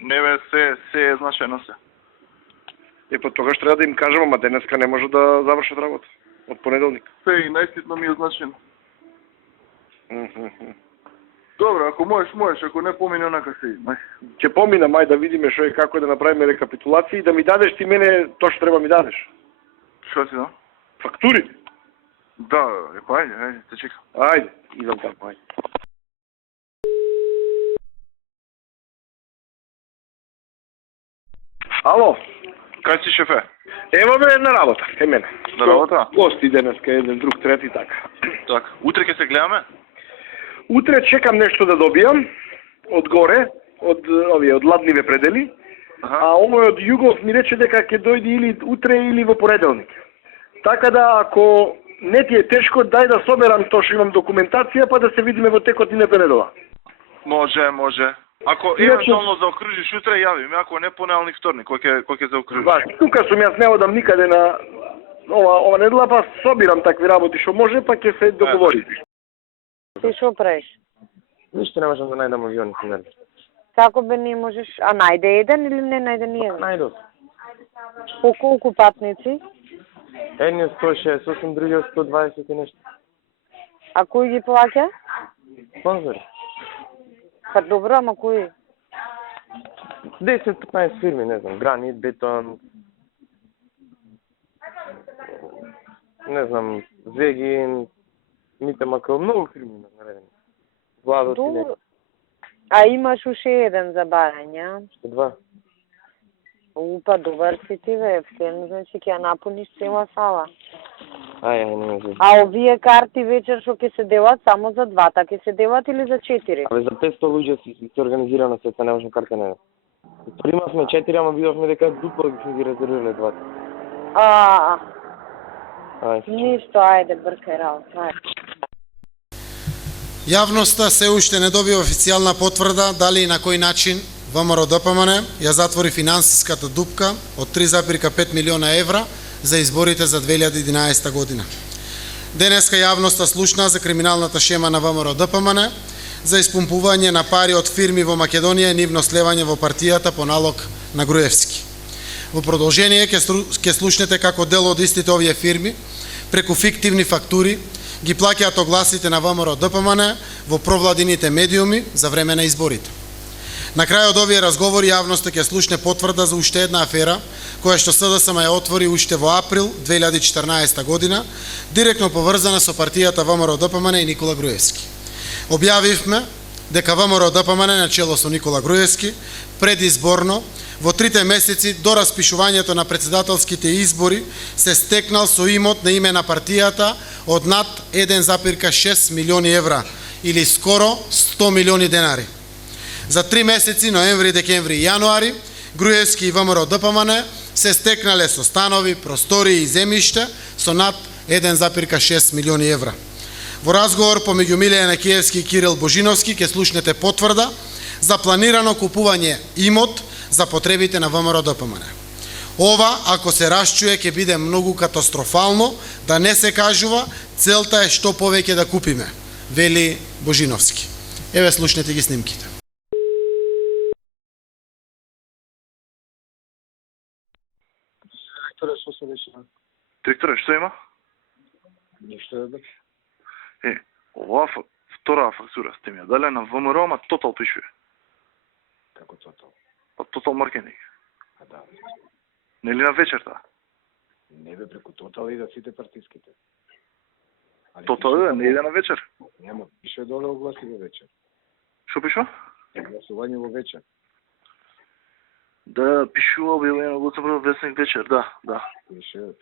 не бе, се е значено се. Па тогаш треба да им кажам, ама денеска не може да завршат работа. Од понеделник. Се и најситно ми е значено. Добро, ако можеш, ако не помине онака се иде. Ќе поминам, ај да видиме што е, како да направиме рекапитулација и да ми дадеш ти мене тоа што треба ми дадеш. Што си да? Фактури? Да, ајде, те чекам. Ајде, идам таму, ајде. Ало, Кај си, шефе? ево ме на работа, кај мене. На работа? Гости денеска, еден, друг, трети, така. Така, утре ќе се гледаме? Утре чекам нешто да добијам од горе, од ладниве предели. А овој од Југов ми рече дека ќе дојде или утре или во понеделник. Така да ако не ти е тешко, дај да соберам тоа што имам документација, па да се видиме во текот на недела. Може. Ако евентуално заокружиш утре, јави ме, ако не понеделник, вторник, кој ќе заокружиш? Баш, тука сум јас, не одам никаде на ова недела, па собирам такви работи што може, па ќе се договори. Ти што правиш? Ништо не можам да најдам авион, синер. Како бе не можеш? А најде еден или не најде ни еден? Најдов. По колку патници? Едниот 168, другиот 120 и нешто. А кој ги плаќа? Спонзори. Па добро, ама кој? 10-15 фирми, не знам, Гранит, Бетон, не знам, Звегин, Мите Макъл, многу фирми има наредени. Владот и нека. А имаш уште еден за барање? Ще два. Па добар си ти бе, Ефтен, значи ќе ја напуниш цела сала. Ај, не може. А овие карти вечер што ќе се делат само за двата, ќе се делат или за 4? Абе, за 500 луѓе се организирано сета, не можам карта не. Примавме 4, ама видовме дека дупло ги резервирале двата. Ништо, ајде, бркај работа. Јавноста се уште не добива официјална потврда дали и на кој начин ВМРО ДПМН ја затвори финансиската дупка од 3,5 милиона евра за изборите за 2011 година. Денеска јавноста слушна за криминалната шема на ВМРО ДПМН за испумпување на пари од фирми во Македонија и нивно слевање во партијата по налог на Груевски. Во продолжение ќе слушнете како дел од истите овие фирми преку фиктивни фактури ги плаќаат огласите на ВМРО ДПМН во провладините медиуми за време на изборите. На крај од овие разговори јавноста ќе слушне потврда за уште една афера која што СДСМ ја отвори уште во април 2014 година, директно поврзана со партијата ВМРО ДПМН и Никола Груевски. Објавивме дека ВМРО ДПМН на чело со Никола Груевски предизборно во 3 месеци до распишувањето на претседателските избори се стекнал со имот на име на партијата од над 1,6 милиони евра или скоро 100 милиони денари. За 3 месеци, ноември, декември и јануари, Груевски и ВМРО ДПМН се стекнале со станови, простории и земјиште со над 1,6 милиони евра. Во разговор помеѓу Милијан Екиевски и Кирил Божиновски ќе слушнете потврда за планирано купување имот за потребите на ВМРО ДПМН. Ова, ако се расчуе, ќе биде многу катастрофално, да не се кажува, целта е што повеќе да купиме, вели Божиновски. Еве слушнете ги снимките. Директоре, што се дешава? Директоре, што има? Ништо да беше. Оваа втора фактура сте ми ја дале на ВМРО, ама Тотал пишува. Како Тотал? Па Тотал маркетинг. А да. Нели на вечерта? Не бе, преку Тотал и да сите партиските. Тотал не иде на вечер? Нема, пише доле огласи во вечер. Што пишува? Гласување во вечер. Да, пишува објавено во Црвен весник вечер, да. Пише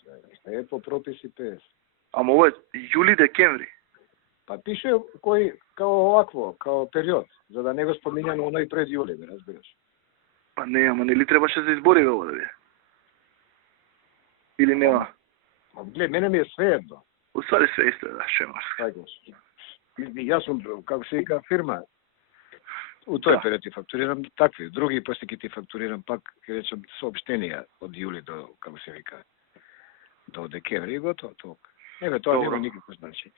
све. Е по прописи ПС. Ама ова е јули-декември. Па пише кој као овакво, као период, за да не го спомиња на оној пред јули, бе, разбираш. Па не, ама нели требаше за избори ова да би? Или нема? Глед, мене ми е све едно. Уствари све исто, да, шемарски. Јас сум, како се вика, фирма. У тој Да. период ти фактурирам такви, други после ќе ти фактурирам пак, ќе речем, сообщенија од јули до, како се вика, до декември и готово толку. Еве, тоа Добро. нема никакво значење.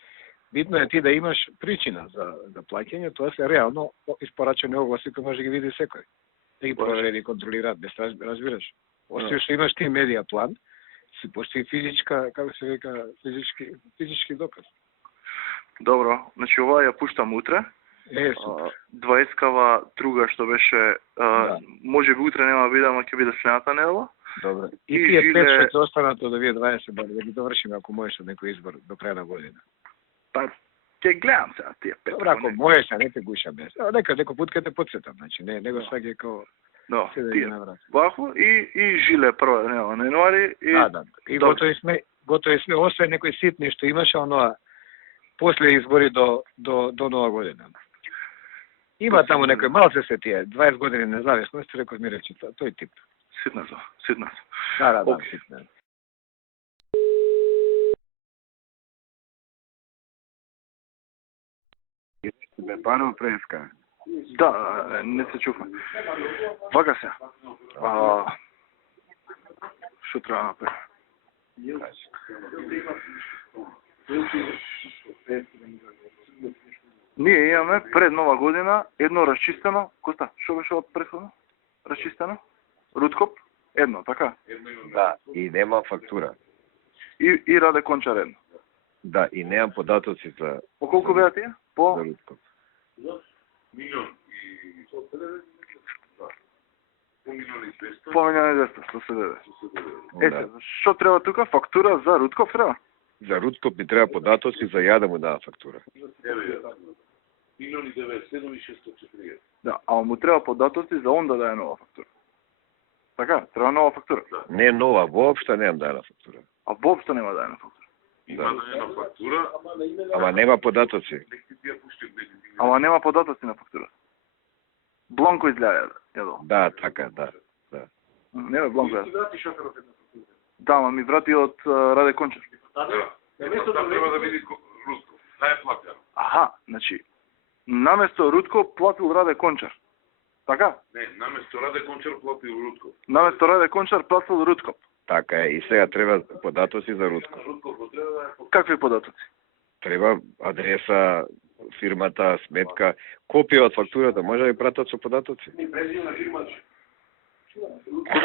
Битно е ти да имаш причина за плаќање, тоа се реално испорачани огласи кои може да ги види секој. Да ги провери и контролираат, без разбираш. Освен што имаш ти медија план, си постои физичка, како се вика, физички доказ. Добро, значи ова ја пуштам утре. Супер. 20-кава друга што беше, Да. може би утре нема да биде, ама ќе биде следната недела. Добре. И И тие пет Жиле- што ќе останат од овие 20 бали, да ги довршиме ако можеш од некој избор до крај на година. Па ќе гледам сега тие 5. Добро, ако можеш, а не те гуша без. Некој пут ќе те подсетам, значи не го сваќај како Да, се да тие. ги наврати. Вако и Жиле прва недела на јануари и Да. И Добро. готови сме, освен некои ситни што имаше, оноа после избори до нова година. Има таму некој малце се тие 20 години независност, реков ми рече тој тип. ситнато. Да, Окей. ситно. Ме баро преска. Да, не се чувам. Вака се. Што треба да направи? Ние имаме пред нова година едно расчистено, Коста, што беше од претходно? Расчистено? Руткоп? Едно, така? Да, и нема фактура. И Раде Кончар едно. Да, и немам податоци за По колку беа тие? По за Рутков. по милион и 200, 170. Да. Што треба тука? Фактура за Рутков треба? За Рутков ми треба податоци за ја да му дава фактура. Да, ама му треба податоци за он да даде нова фактура. Така, треба нова фактура. Не нова, воопшто немам дадена фактура. А воопшто нема даде фактура. Да. Ама нема податоци. Ама нема податоци на фактура. Бланко изгледа, јадо. Да, така, да. Не бе, Бланко јадо. Да, ама ми врати од Раде Кончар. Треба да види Рутков. Најплатено. Аха, значи, наместо Рутков платил Раде Кончар. Така? Не, наместо Раде Кончар платил Рутков. Наместо Раде Кончар платил Рутков. Така е, и сега треба податоци за Рутков. Какви податоци? Треба адреса, фирмата, сметка, копија од фактурата, може да ја пратат со податоци?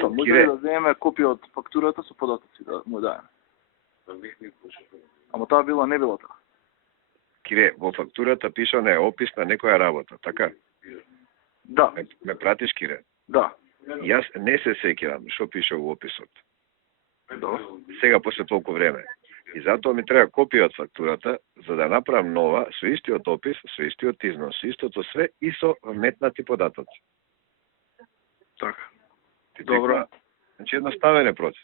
Може ли да земеме копија од фактурата со податоци да му даде? Ама таа била не била таа. Кире, во фактурата пиша не опис на некоја работа, така? Да, Ме пратиш, Кире? да. Јас не се сеќавам што пише во описот. Добро. Сега после толку време. И затоа ми треба копија од фактурата за да направам нова со истиот опис, со истиот износ, со истото све и со вметнати податоци. Така. Добро. Значи едноставен е процес.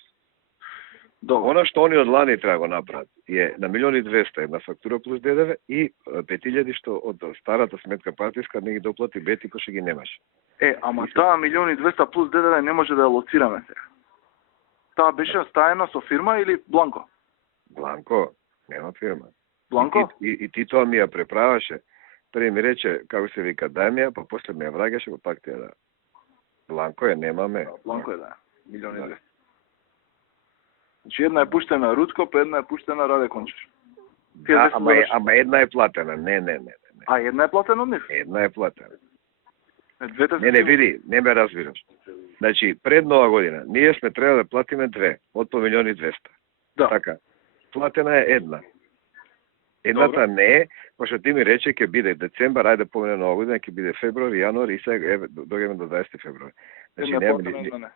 Добро. Она што они од лани треба го направат е на 1.200.000 една фактура плюс ДДВ и 5.000 што од старата сметка партиска не ги доплати бети кој што ги немаше. Ама таа 1.200.000 плюс ДДВ не може да ја лоцираме сега. Таа беше стаена со фирма или Бланко? Бланко, нема фирма. Бланко? И ти тоа ми ја преправаше. Први ми рече, како се вика, дај ми ја, па после ми ја врагаше, па пак ти ја да. Бланко ја немаме. Бланко е да. 1.200.000. Значи една е пуштена Руткоп, една е пуштена Раде Кончар. Да, ама една е платена. Не. А една е платена од нив? Една е платена. Двете Не, види, не ме разбираш. Значи, пред нова година, ние сме треба да платиме две, од по 1.200.000. Да. Така. Платена е една. Едната не е, пошто ти ми рече ќе биде децембар, ајде помине нова година, ќе биде февруари, јануари и сега еве доаѓаме до 20 февруари. Значи немаме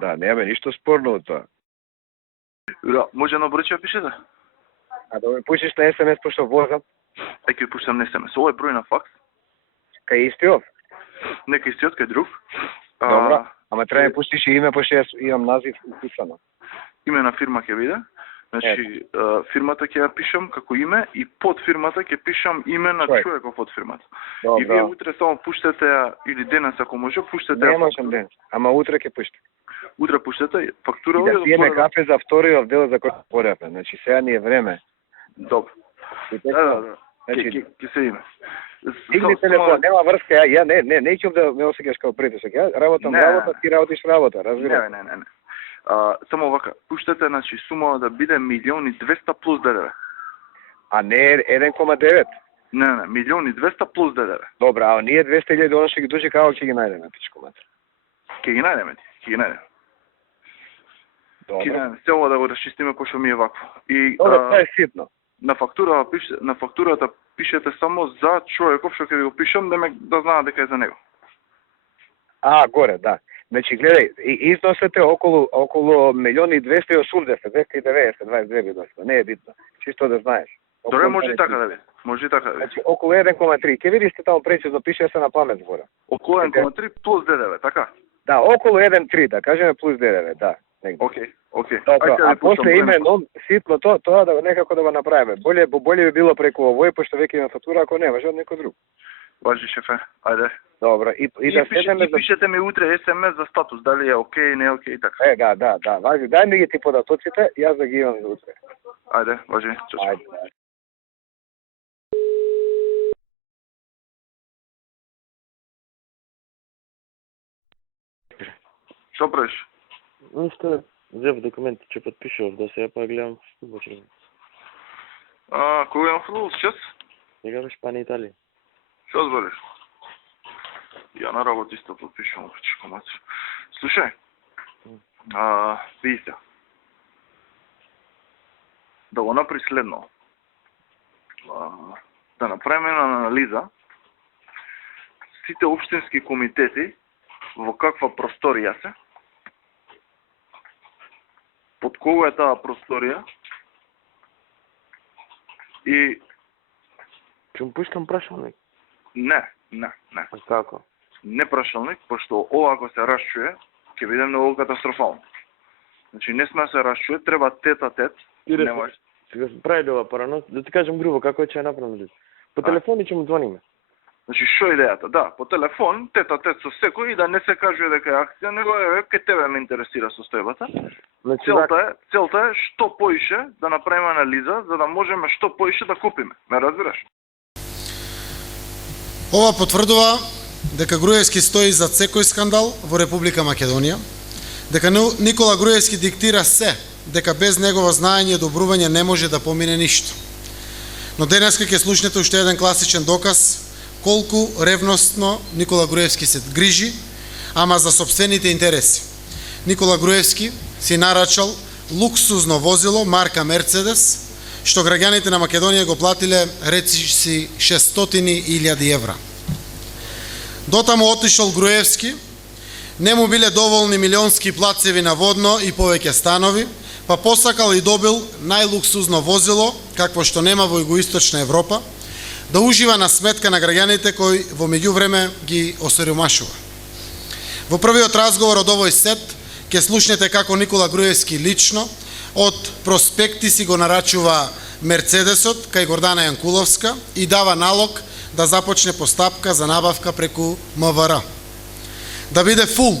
Да, немаме ништо спорно од тоа. Да, може на број пишете? А да ме пушиш на СМС пошто возам? Ќе пуштам на СМС. Овој број на факс? Кај истиот? Нека истиот кај друг. Добро, ама треба да пуштиш и име пошто јас имам назив уписано. Име на фирма ќе биде. Значи, фирмата ќе ја пишам како име и под фирмата ќе пишам име на човекот од фирмата. И вие утре само пуштете ја, или денес ако може, пуштете ја. Не можам денес, ама утре ќе пуштам. Утре пуштете фактура. И да пиеме кафе за вториот дел за кој порапе. Значи сега ни е време. Добро. Да. Значи ќе се име. Дигни телефон, нема врска, ја не ќам да ме осеќаш како притисок. Ја работам работа, ти работиш работа, разбираш? Не. Само вака, пуштате значи сума да биде 1.200.000 плюс ДДВ. А не 1,9. Не, 1.200.000 плюс ДДВ. Добра, а ние 200.000 она ќе ги души како ќе ги најдеме, пичко матер. Ќе ги најдеме. Добра. Се ова да го расчистиме пошто ми е вакво. И Добра, тоа е ситно. На фактурата пишете само за човеков што ќе ви го пишам да знаат дека е за него. Горе, да. Значи, гледај, износете околу 1.280.000, 290, 22 би доста, не е битно. Чисто да знаеш. Добре, може и така да биде. Значи, околу 1,3. Ке видиш те таму прецизно, пише се на памет збора. Околу 1,3 плюс ДДВ, така? Да, околу 1,3, да кажеме плюс ДДВ, да. Окей. Добро, а после имено ситно тоа да некако да го направиме. Боле би било преку овој, пошто веќе има фактура, ако не може од некој друг. Важи, шефе, ајде. Добро, и да седеме... Пишете ми утре СМС за статус, дали е окей, не е окей, така. Да, важи. Дај ми ги ти податоците, јас да ги имам за утре. Ајде, важи. Ајде. Што правиш? Ништо, взев документи, че подпишував, да се па гледам што ќе. Кога имам футбол, час? Сега во Шпанија, Италија. Што збориш? Ја на работа исто подпишувам, чеко маци. Слушај, видите, да го направи следно. Да направиме анализа сите општински комитети во каква просторија се, под кога е таа просторија и... Ќе пуштам прашалник? Не. А како? Не прашалник, пошто ова ако се расчуе, ќе биде многу катастрофално. Значи не сме се расчуе, треба тет-а-тет. Сега се прави ова парано, да ти кажам грубо, како ќе ја направам. По телефони ќе му звониме. Значи, што е идејата? Да, по телефон, тет-а-тет со секој и да не се кажува дека е акција, него ке тебе ме интересира состојбата. Значи, целта е што поише да направиме анализа, за да можеме што поише да купиме. Ме разбираш? Ова потврдува дека Груевски стои зад секој скандал во Република Македонија, дека Никола Груевски диктира се, дека без негово знаење и добрување не може да помине ништо. Но денеска ќе слушнете уште еден класичен доказ колку ревностно Никола Груевски се грижи, ама за сопствените интереси. Никола Груевски си нарачал луксузно возило марка Мерцедес, што граѓаните на Македонија го платиле речиси 600.000 евра. Дотаму отишол Груевски, не му биле доволни милионски плацеви на водно и повеќе станови, па посакал и добил најлуксузно возило, какво што нема во Југоисточна Европа, да ужива на сметка на граѓаните кои во меѓувреме ги осиромашува. Во првиот разговор од овој сет ќе слушнете како Никола Груевски лично од проспекти си го нарачува Мерцедесот кај Гордана Јанкуловска и дава налог да започне постапка за набавка преку МВР. Да биде фул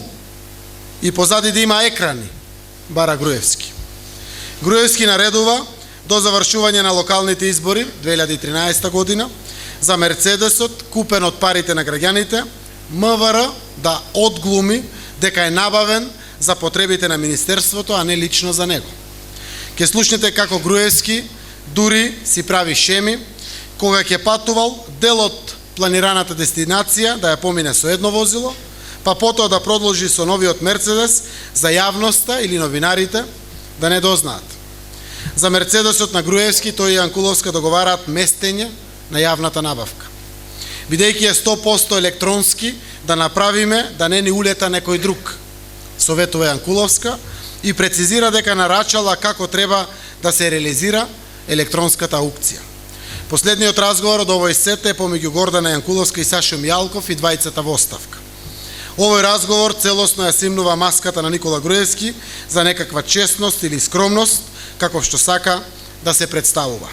и позади да има екрани, бара Груевски. Груевски наредува до завршување на локалните избори 2013 година за Мерцедесот, купен од парите на граѓаните, МВР да одглуми дека е набавен за потребите на Министерството, а не лично за него. Ке слушнете како Груевски дури си прави шеми, кога ќе патувал дел од планираната дестинација да ја помине со едно возило, па потоа да продолжи со новиот Мерцедес за јавноста или новинарите да не дознаат. За Мерцедесот на Груевски тој и Јанкуловска договараат местење на јавната набавка. Бидејќи е 100% електронски, да направиме да не ни улета некој друг, советува Јанкуловска и прецизира дека нарачала како треба да се реализира електронската аукција. Последниот разговор од овој сет е помеѓу Гордана Јанкуловска и Сашо Мијалков и двајцата во оставка. Овој разговор целосно ја симнува маската на Никола Груевски за некаква честност или скромност, како што сака да се представува.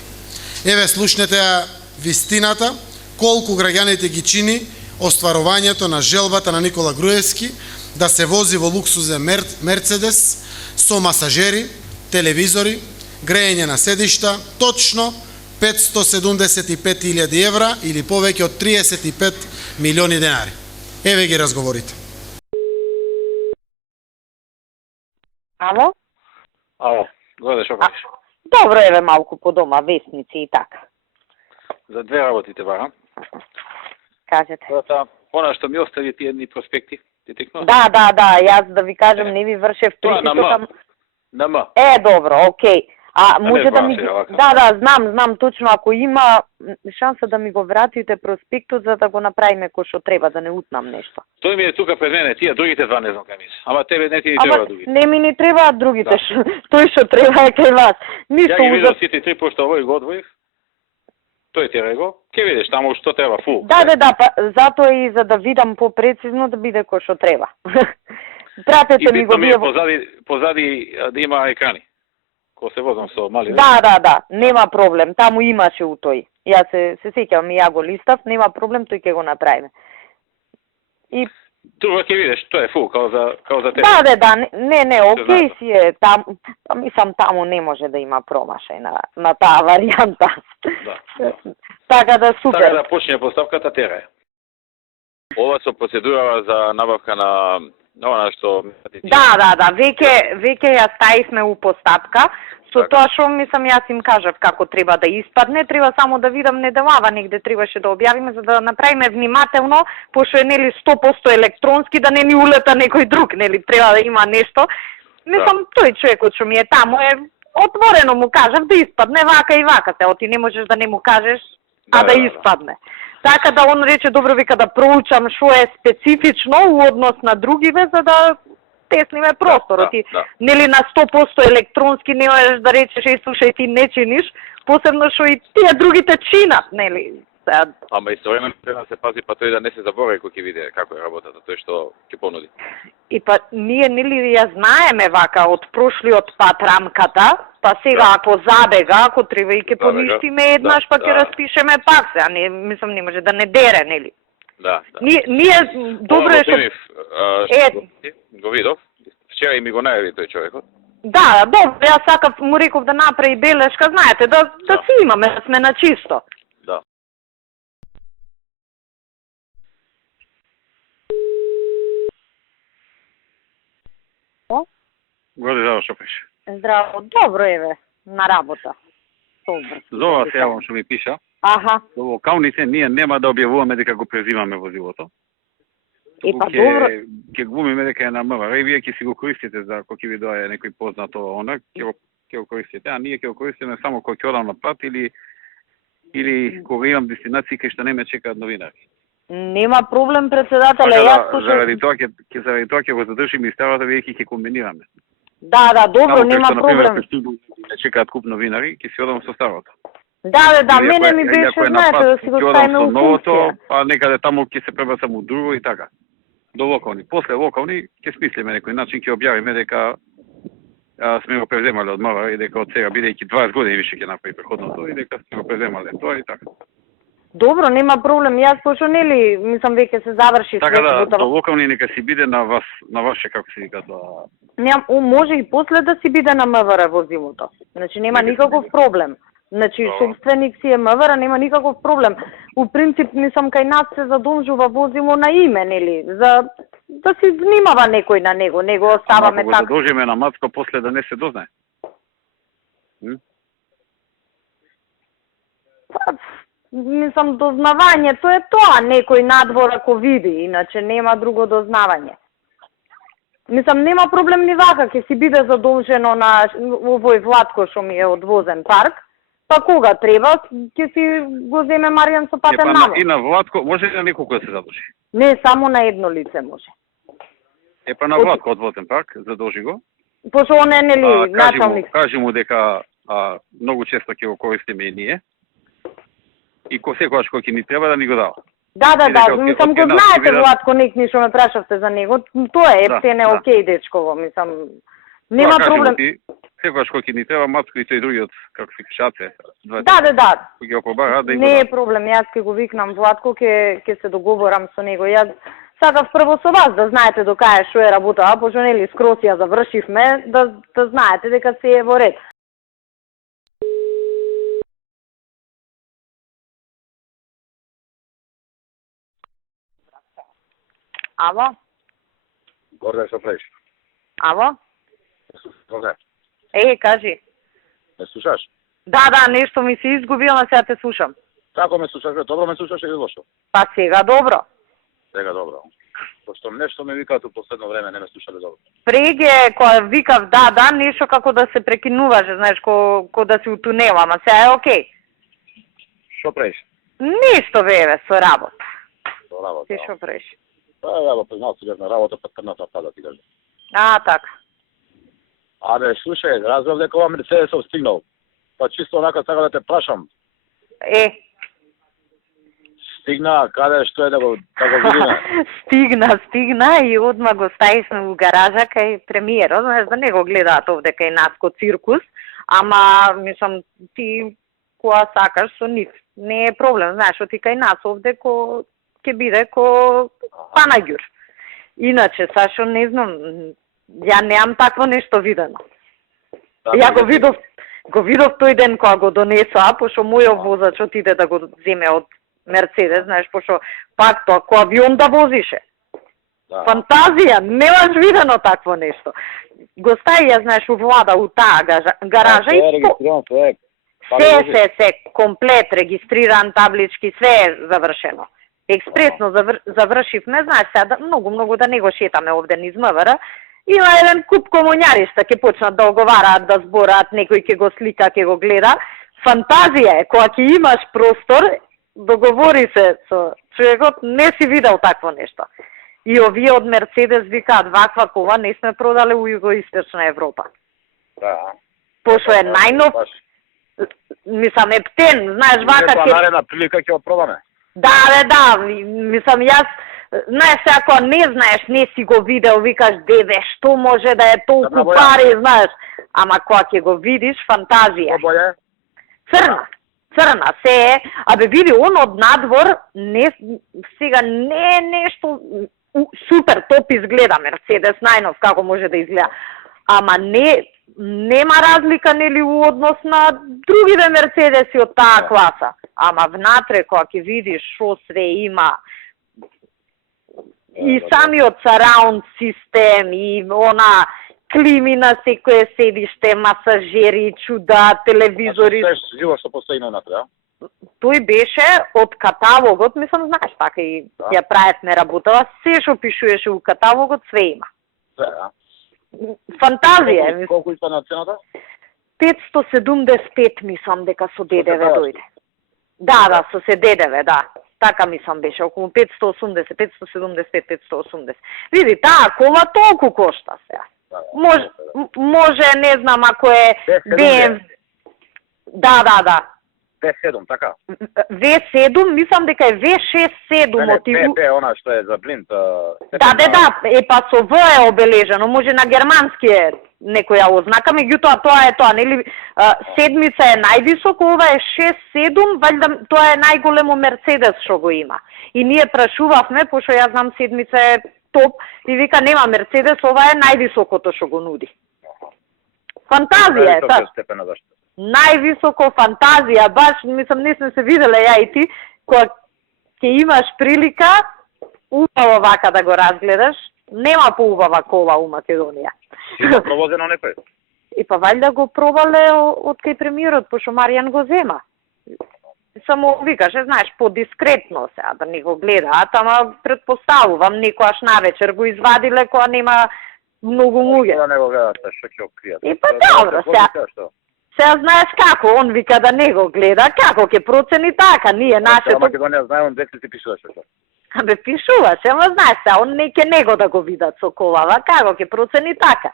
Еве слушнете ја вистината, колку граѓаните ги чини остварувањето на желбата на Никола Груевски да се вози во луксузен Мерцедес со масажери, телевизори, грејење на седишта, точно 575.000 евра или повеќе од 35 милиони денари. Еве ги разговорите. Ало? Ало, горе, шо правиш? Добро, еве малку по дома, вестници и така. За две работи те барам. Кажете. Она што ми остави ти едни проспекти, ти текно? Да, јас да ви кажам, не ви вршев Тоа на притисок. М. На М. Добро, окей. А може да глава ми... сега вака. Да, знам точно, ако има шанса да ми го вратите проспектот за да го направиме кој што треба, да не утнам нешто. Тој ми е тука пред мене, тие другите два не знам кај ми се. Ама тебе не ти ни треба другите. Не ми ни требаат другите, Да. тој што треба е кај вас. Ништо Ја ги видов узор... сите три, пошто овој го одвоив. Тој ти рего. Ке видиш таму што треба, фул. Да, па затоа и за да видам попрецизно да биде кој што треба. И Пратете ми го битно ми е вие. позади да има екрани. Ко се возам со мали. Да, нема проблем. Таму имаше у тој. Јас се сеќавам и ја го листав, нема проблем, тој ќе го направиме. И Друга ќе видиш, тоа е фул, као за тебе. да, не, окей си е, там, мислам таму не може да има промашај на таа варијанта. Да. Така да супер. Така да почне поставката тера. Ова со процедура за набавка на она што... Да, веќе ја ставивме у постапка, со тоа што мислам јас им кажав како треба да испадне, треба само да видам неделава негде требаше да објавиме за да направиме внимателно, пошто е нели 100% електронски да не ни улета некој друг, нели треба да има нешто. Мислам тој човекот што ми е таму е отворено му кажав да испадне вака и вака, се оти не можеш да не му кажеш да испадне. Така да он рече добро вика да проучам што е специфично у однос на другиве за да тесниме просторот. Нели на 100% електронски не можеш да речеш слушај ти не чиниш, посебно што и тие другите чинат, нели? Ама истовремено треба да се пази па тој да не се заборави кој ќе види како е работата, тој што ќе понуди. И па ние нели ја знаеме вака од прошлиот пат рамката, па сега ако забега, ако треба и ќе поништиме еднаш, па ќе распишеме пак се, а не мислам не може да не дере, нели? Да. Ние добро е што го видов. Вчера и ми го најави тој човекот. Да, добро, јас сакав му реков да направи белешка, знаете, да си имаме, да сме на чисто. Да. Горе здраво, што пише? Здраво, добро еве, на работа. Добро. Зова се јавам што ми пиша. Аха. Со локалните ние нема да објавуваме дека го презимаме возилото. И па добро. Ќе глумиме дека е на МВР и вие ќе си го користите за кога ќе ви доаѓа некој познат ова она, ќе го користите, а ние ќе го користиме само кога ќе одам на пат или кога имам дестинации кај што не ме чекаат новинари. Нема проблем, председателе, јас заради тоа ќе го задржиме и ставата вие ќе комбинираме. Да, добро, нема проблем. Не чекаат куп новинари, ќе си одам со старото. Да, мене ми беше, знаете, да си го ставиме у функција. А некаде таму ќе се пребацам у друго и така. До локални. После локални ќе смислиме некој начин, ќе објавиме дека сме го преземале од МВР и дека од сега, бидејќи 20 години више ќе направи преходното и дека сме го преземале тоа и така. Добро, нема проблем. Јас пошто нели, мислам веќе се заврши така да, до локални нека си биде на вас, на ваше како се вика тоа. Може и после да си биде на МВР возилото. Значи нема никаков проблем. Значи собственик си е МВР, нема никаков проблем. У принцип мислам кај нас се задолжува возило на име, нели, за да си внимава некој на него, него оставаме така. Ако го задолжиме на мацко после да не се дознае. Мислам, дознавањето е тоа, некој надвор ако види, иначе нема друго дознавање. Мислам, нема проблем ни вака, ќе си биде задолжено на овој Владко што ми е одвозен парк, па кога треба, ќе си го земе Маријан со патен навод. И на Владко, може ли на неколку да се задолжи? Не, само на едно лице може. Па на Владко одвозен парк, задолжи го. Пошто он е, нели, началник. Кажи му дека многу често ќе го користиме и ние. И секогаш кој ќе ни треба да ни го дава. Да, мислам го знаете Владко Никни што ме прашавте за него. Тоа е ептен е окей дечково, мислам. Нема проблем. Секогаш кој ќе ни треба мацко и тој другиот како се кишаце. Да. Ќе го побара да не е проблем, јас ќе го викнам Владко, ќе се договорам со него. Јас сакав прво со вас да знаете до кај што е работа, пошто нели скрос ја завршивме, да знаете дека се е во ред. Ало? Горде, што правиш? Ало? Горде, Кажи. ме слушаш? Да, нешто ми се изгубила, сега те слушам. Како ме слушаш? Добро ме слушаш или лошо? Па сега добро. Сега добро. Пошто нешто ме викаат у последно време, не ме слушале добро. Преге, кога викав да, нешто како да се прекинуваше, знаеш, ко да се утунела, ама сега е окей. Што правиш? Ништо бе, со работа. Со работа. Ти што правиш? Па, ја го признал си на работа, па трната пада ти кажа. Така. Абе, слушај, разбрав дека ова Мерцедесов стигнал. Па чисто онака сакам да те прашам. Стигна, каде, што е да го видиме? Стигна и одма го ставивме у гаража кај премиерот, знаеш да не го гледаат овде кај нас ко циркус, ама, мислам, ти кога сакаш со нив, не е проблем, знаеш, ти кај нас овде ќе биде ко Панаѓур. Иначе, Сашо, не знам, ја неам такво нешто видено. Ја го видов тој ден кога го донесоа, пошто мојот возач отиде да го земе од Мерцедес, знаеш, пошто пак тоа кој авион да возише. Фантазија, немаш видено такво нешто. Го ставија, знаеш, у влада, у таа гаража и се, комплет, регистриран, таблички, све е завршено. Експресно завршивме, знаеш, сега многу да не го шетаме овде низ МВР. Има еден куп комуњариста, ќе почнат да оговараат, да збораат, некој ќе го слика, ќе го гледа. Фантазија е, кога ќе имаш простор, договори се со човекот, не си видел такво нешто. И овие од Мерцедес викаат, ваква кола не сме продале у Југоисточна Европа. Да. Пошто е најнов, мислам, ептен, знаеш, вака ќе... Наредна прилика ќе го пробаме. Да, мислам, јас, знаеш, ако не знаеш, не си го видел, викаш, деве, што може да е толку пари, знаеш, ама кога ќе го видиш, фантазија. Црна, се е, абе види, он од надвор, сега не е нешто супер топ изгледа Мерцедес, најнов, како може да изгледа, ама нема разлика, нели, у однос на другите Мерцедеси од таа класа. Ама внатре, кога ќе видиш шо све има, и самиот сараунд систем, и она клими на секое седиште, масажери, чуда, телевизори. Живо што постои внатре, а? Тој беше од каталогот, мислам, знаеш, така и ја правевме работава, се што пишуваше у каталогот, све има. Фантазија. Колку испадна цената? 575, мислам, дека со ДДВ дојде. Да, со се ДДВ, да. Така мислам беше, околу 580, 575, 580. Види, таа кола толку кошта сега. Може, не знам, ако е BMW. Да. V7, така? V7, мислам дека е V67 мотиву. Она што е за блинд. Да, па со В е обележено, може на германски е некоја ознака, меѓутоа тоа е тоа, нели, седмица е највисоко, ова е 6-7, валјда тоа е најголемо Мерцедес што го има. И ние прашувавме, пошто јас знам седмица е топ, и вика нема Мерцедес, ова е највисокото што го нуди. Фантазија е, така. Највисоко фантазија, баш, мислам, не сме се виделе ја и ти, кога ќе имаш прилика, убаво вака да го разгледаш, нема поубава кола у Македонија. Има провозено некој? И па валјда го пробале од кај премиерот, пошто Маријан го зема. Само викаше, знаеш, подискретно сега, да не го гледаат, ама предпоставувам, некојаш навечер го извадиле, кога нема многу луѓе. Да не го гледаат, што ќе откријат. И па добро, сега знаеш како, он вика да не го гледа, како ќе процени така, ние нашето... Македонија знаем, дете си пишуваше тоа. Абе, пишуваше, ама знаеш сега, он не ќе него да го видат со колава, како ќе процени така.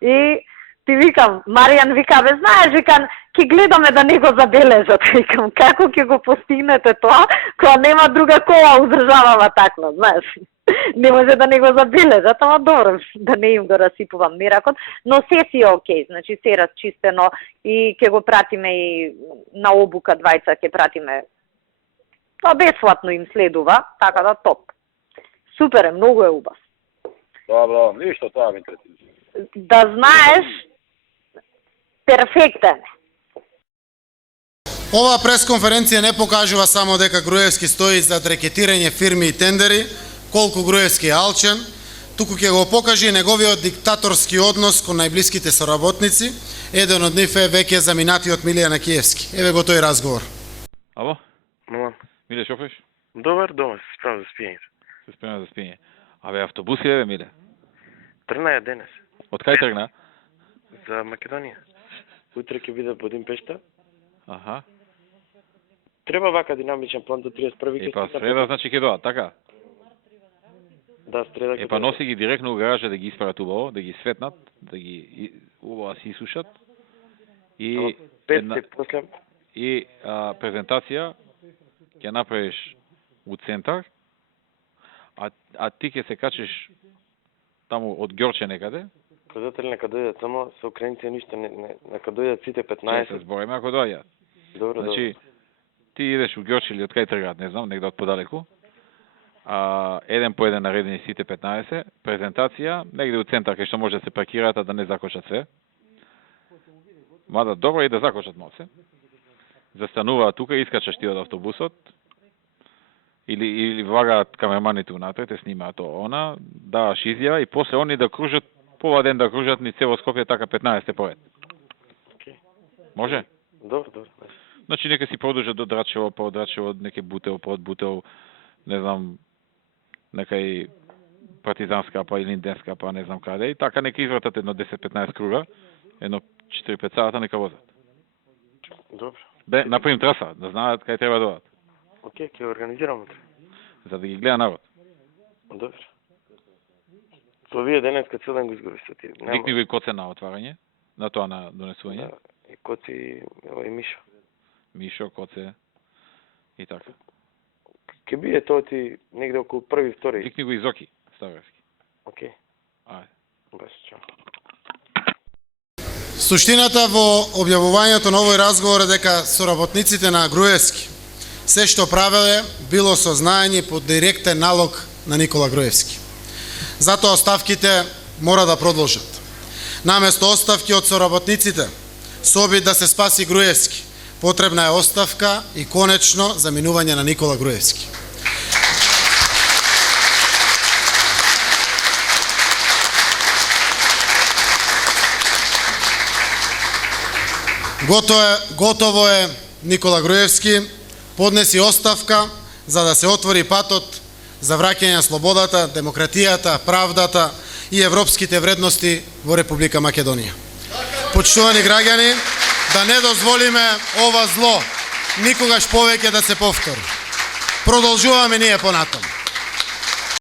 И ти викам, Маријан вика, бе, знаеш, викам, ќе гледаме да не го забележат, викам, како ќе го постигнете тоа, кога нема друга кола издржавава таква, знаеш. Не може да не го забележат, ама добро, да не им го расипувам меракот, но се си е окей, значи се е расчистено и ќе го пратиме и на обука двајца, ќе пратиме, тоа бесплатно им следува, така да топ. Супер е, многу е убав. Добро, ништо тоа ми интересира. Да знаеш, перфектен. Ова пресконференција не покажува само дека Груевски стои зад рекетирање фирми и тендери, колку Груевски е алчен, туку ќе го покаже неговиот диктаторски однос кон најблиските соработници. Еден од нив е веќе заминатиот Милијан Акиевски. Еве го тој разговор. Ало? Милан. Миле, шофеш? Добар, се спремам за спиењето. Се спремам за спиење. Абе, автобуси е, Миле? Тргна ја денес. Од кај тргна? За Македонија. Утре ќе биде Будимпешта. Аха. Треба вака динамичен план до 31-ви. Па среда значи ќе доат, така? Да, среда ќе. Па носи ги директно у гаража да ги испарат убаво, да ги светнат, да ги убаво си исушат. И после и презентација ќе направиш у центар. А ти ќе се качиш таму од Ѓорче некаде. Казатели нека дојдат, само со украинци ништо нека дојдат сите 15. Се збориме ако дојдат. Добро, значи, ти идеш у Ѓорче или од кај тргаат, не знам, негде од подалеку. Еден по еден наредени сите 15, презентација, негде у центар кај што може да се паркираат, а да не закочат се. Мада добро и да закочат малце. Застануваат тука, искачаш ти од автобусот, или влагаат камерманите унатре, те снимаат она, даваш изјава и после они да кружат, поваа ден да кружат ни цело Скопје така 15 поред. Може? Добро. Значи нека си продолжат до Драчево, па од Драчево, неке Бутел, па од Бутел, не знам, некај Партизанска, па Илинденска, па не знам каде, и така нека извратат едно 10-15 круга, едно 4-5 сата нека возат. Добро. Да направим траса, да знаат кај треба да одат. Океј, ќе организираме утре. За да ги гледа народ. Добро. Тоа вие денеска цел ден го изгубите ти. Викни го и Коце на отварање, на тоа на донесување. Да, и Коце и Мишо. Мишо, Коце и така. Ке биде тоа ти негде околу 1-2. Викни го и Зоки, Ставровски. Океј. Ајде. Бас, чао. Суштината во објавувањето на овој разговор е дека соработниците на Груевски се што правеле било со знаење под директен налог на Никола Груевски. Затоа оставките мора да продолжат. Наместо оставки од соработниците, со обид да се спаси Груевски, потребна е оставка и конечно заминување на Никола Груевски. Готово е Никола Груевски поднеси оставка за да се отвори патот за враќање на слободата, демократијата, правдата и европските вредности во Република Македонија. Почитувани граѓани, да не дозволиме ова зло никогаш повеќе да се повтори. Продолжуваме ние понатаму.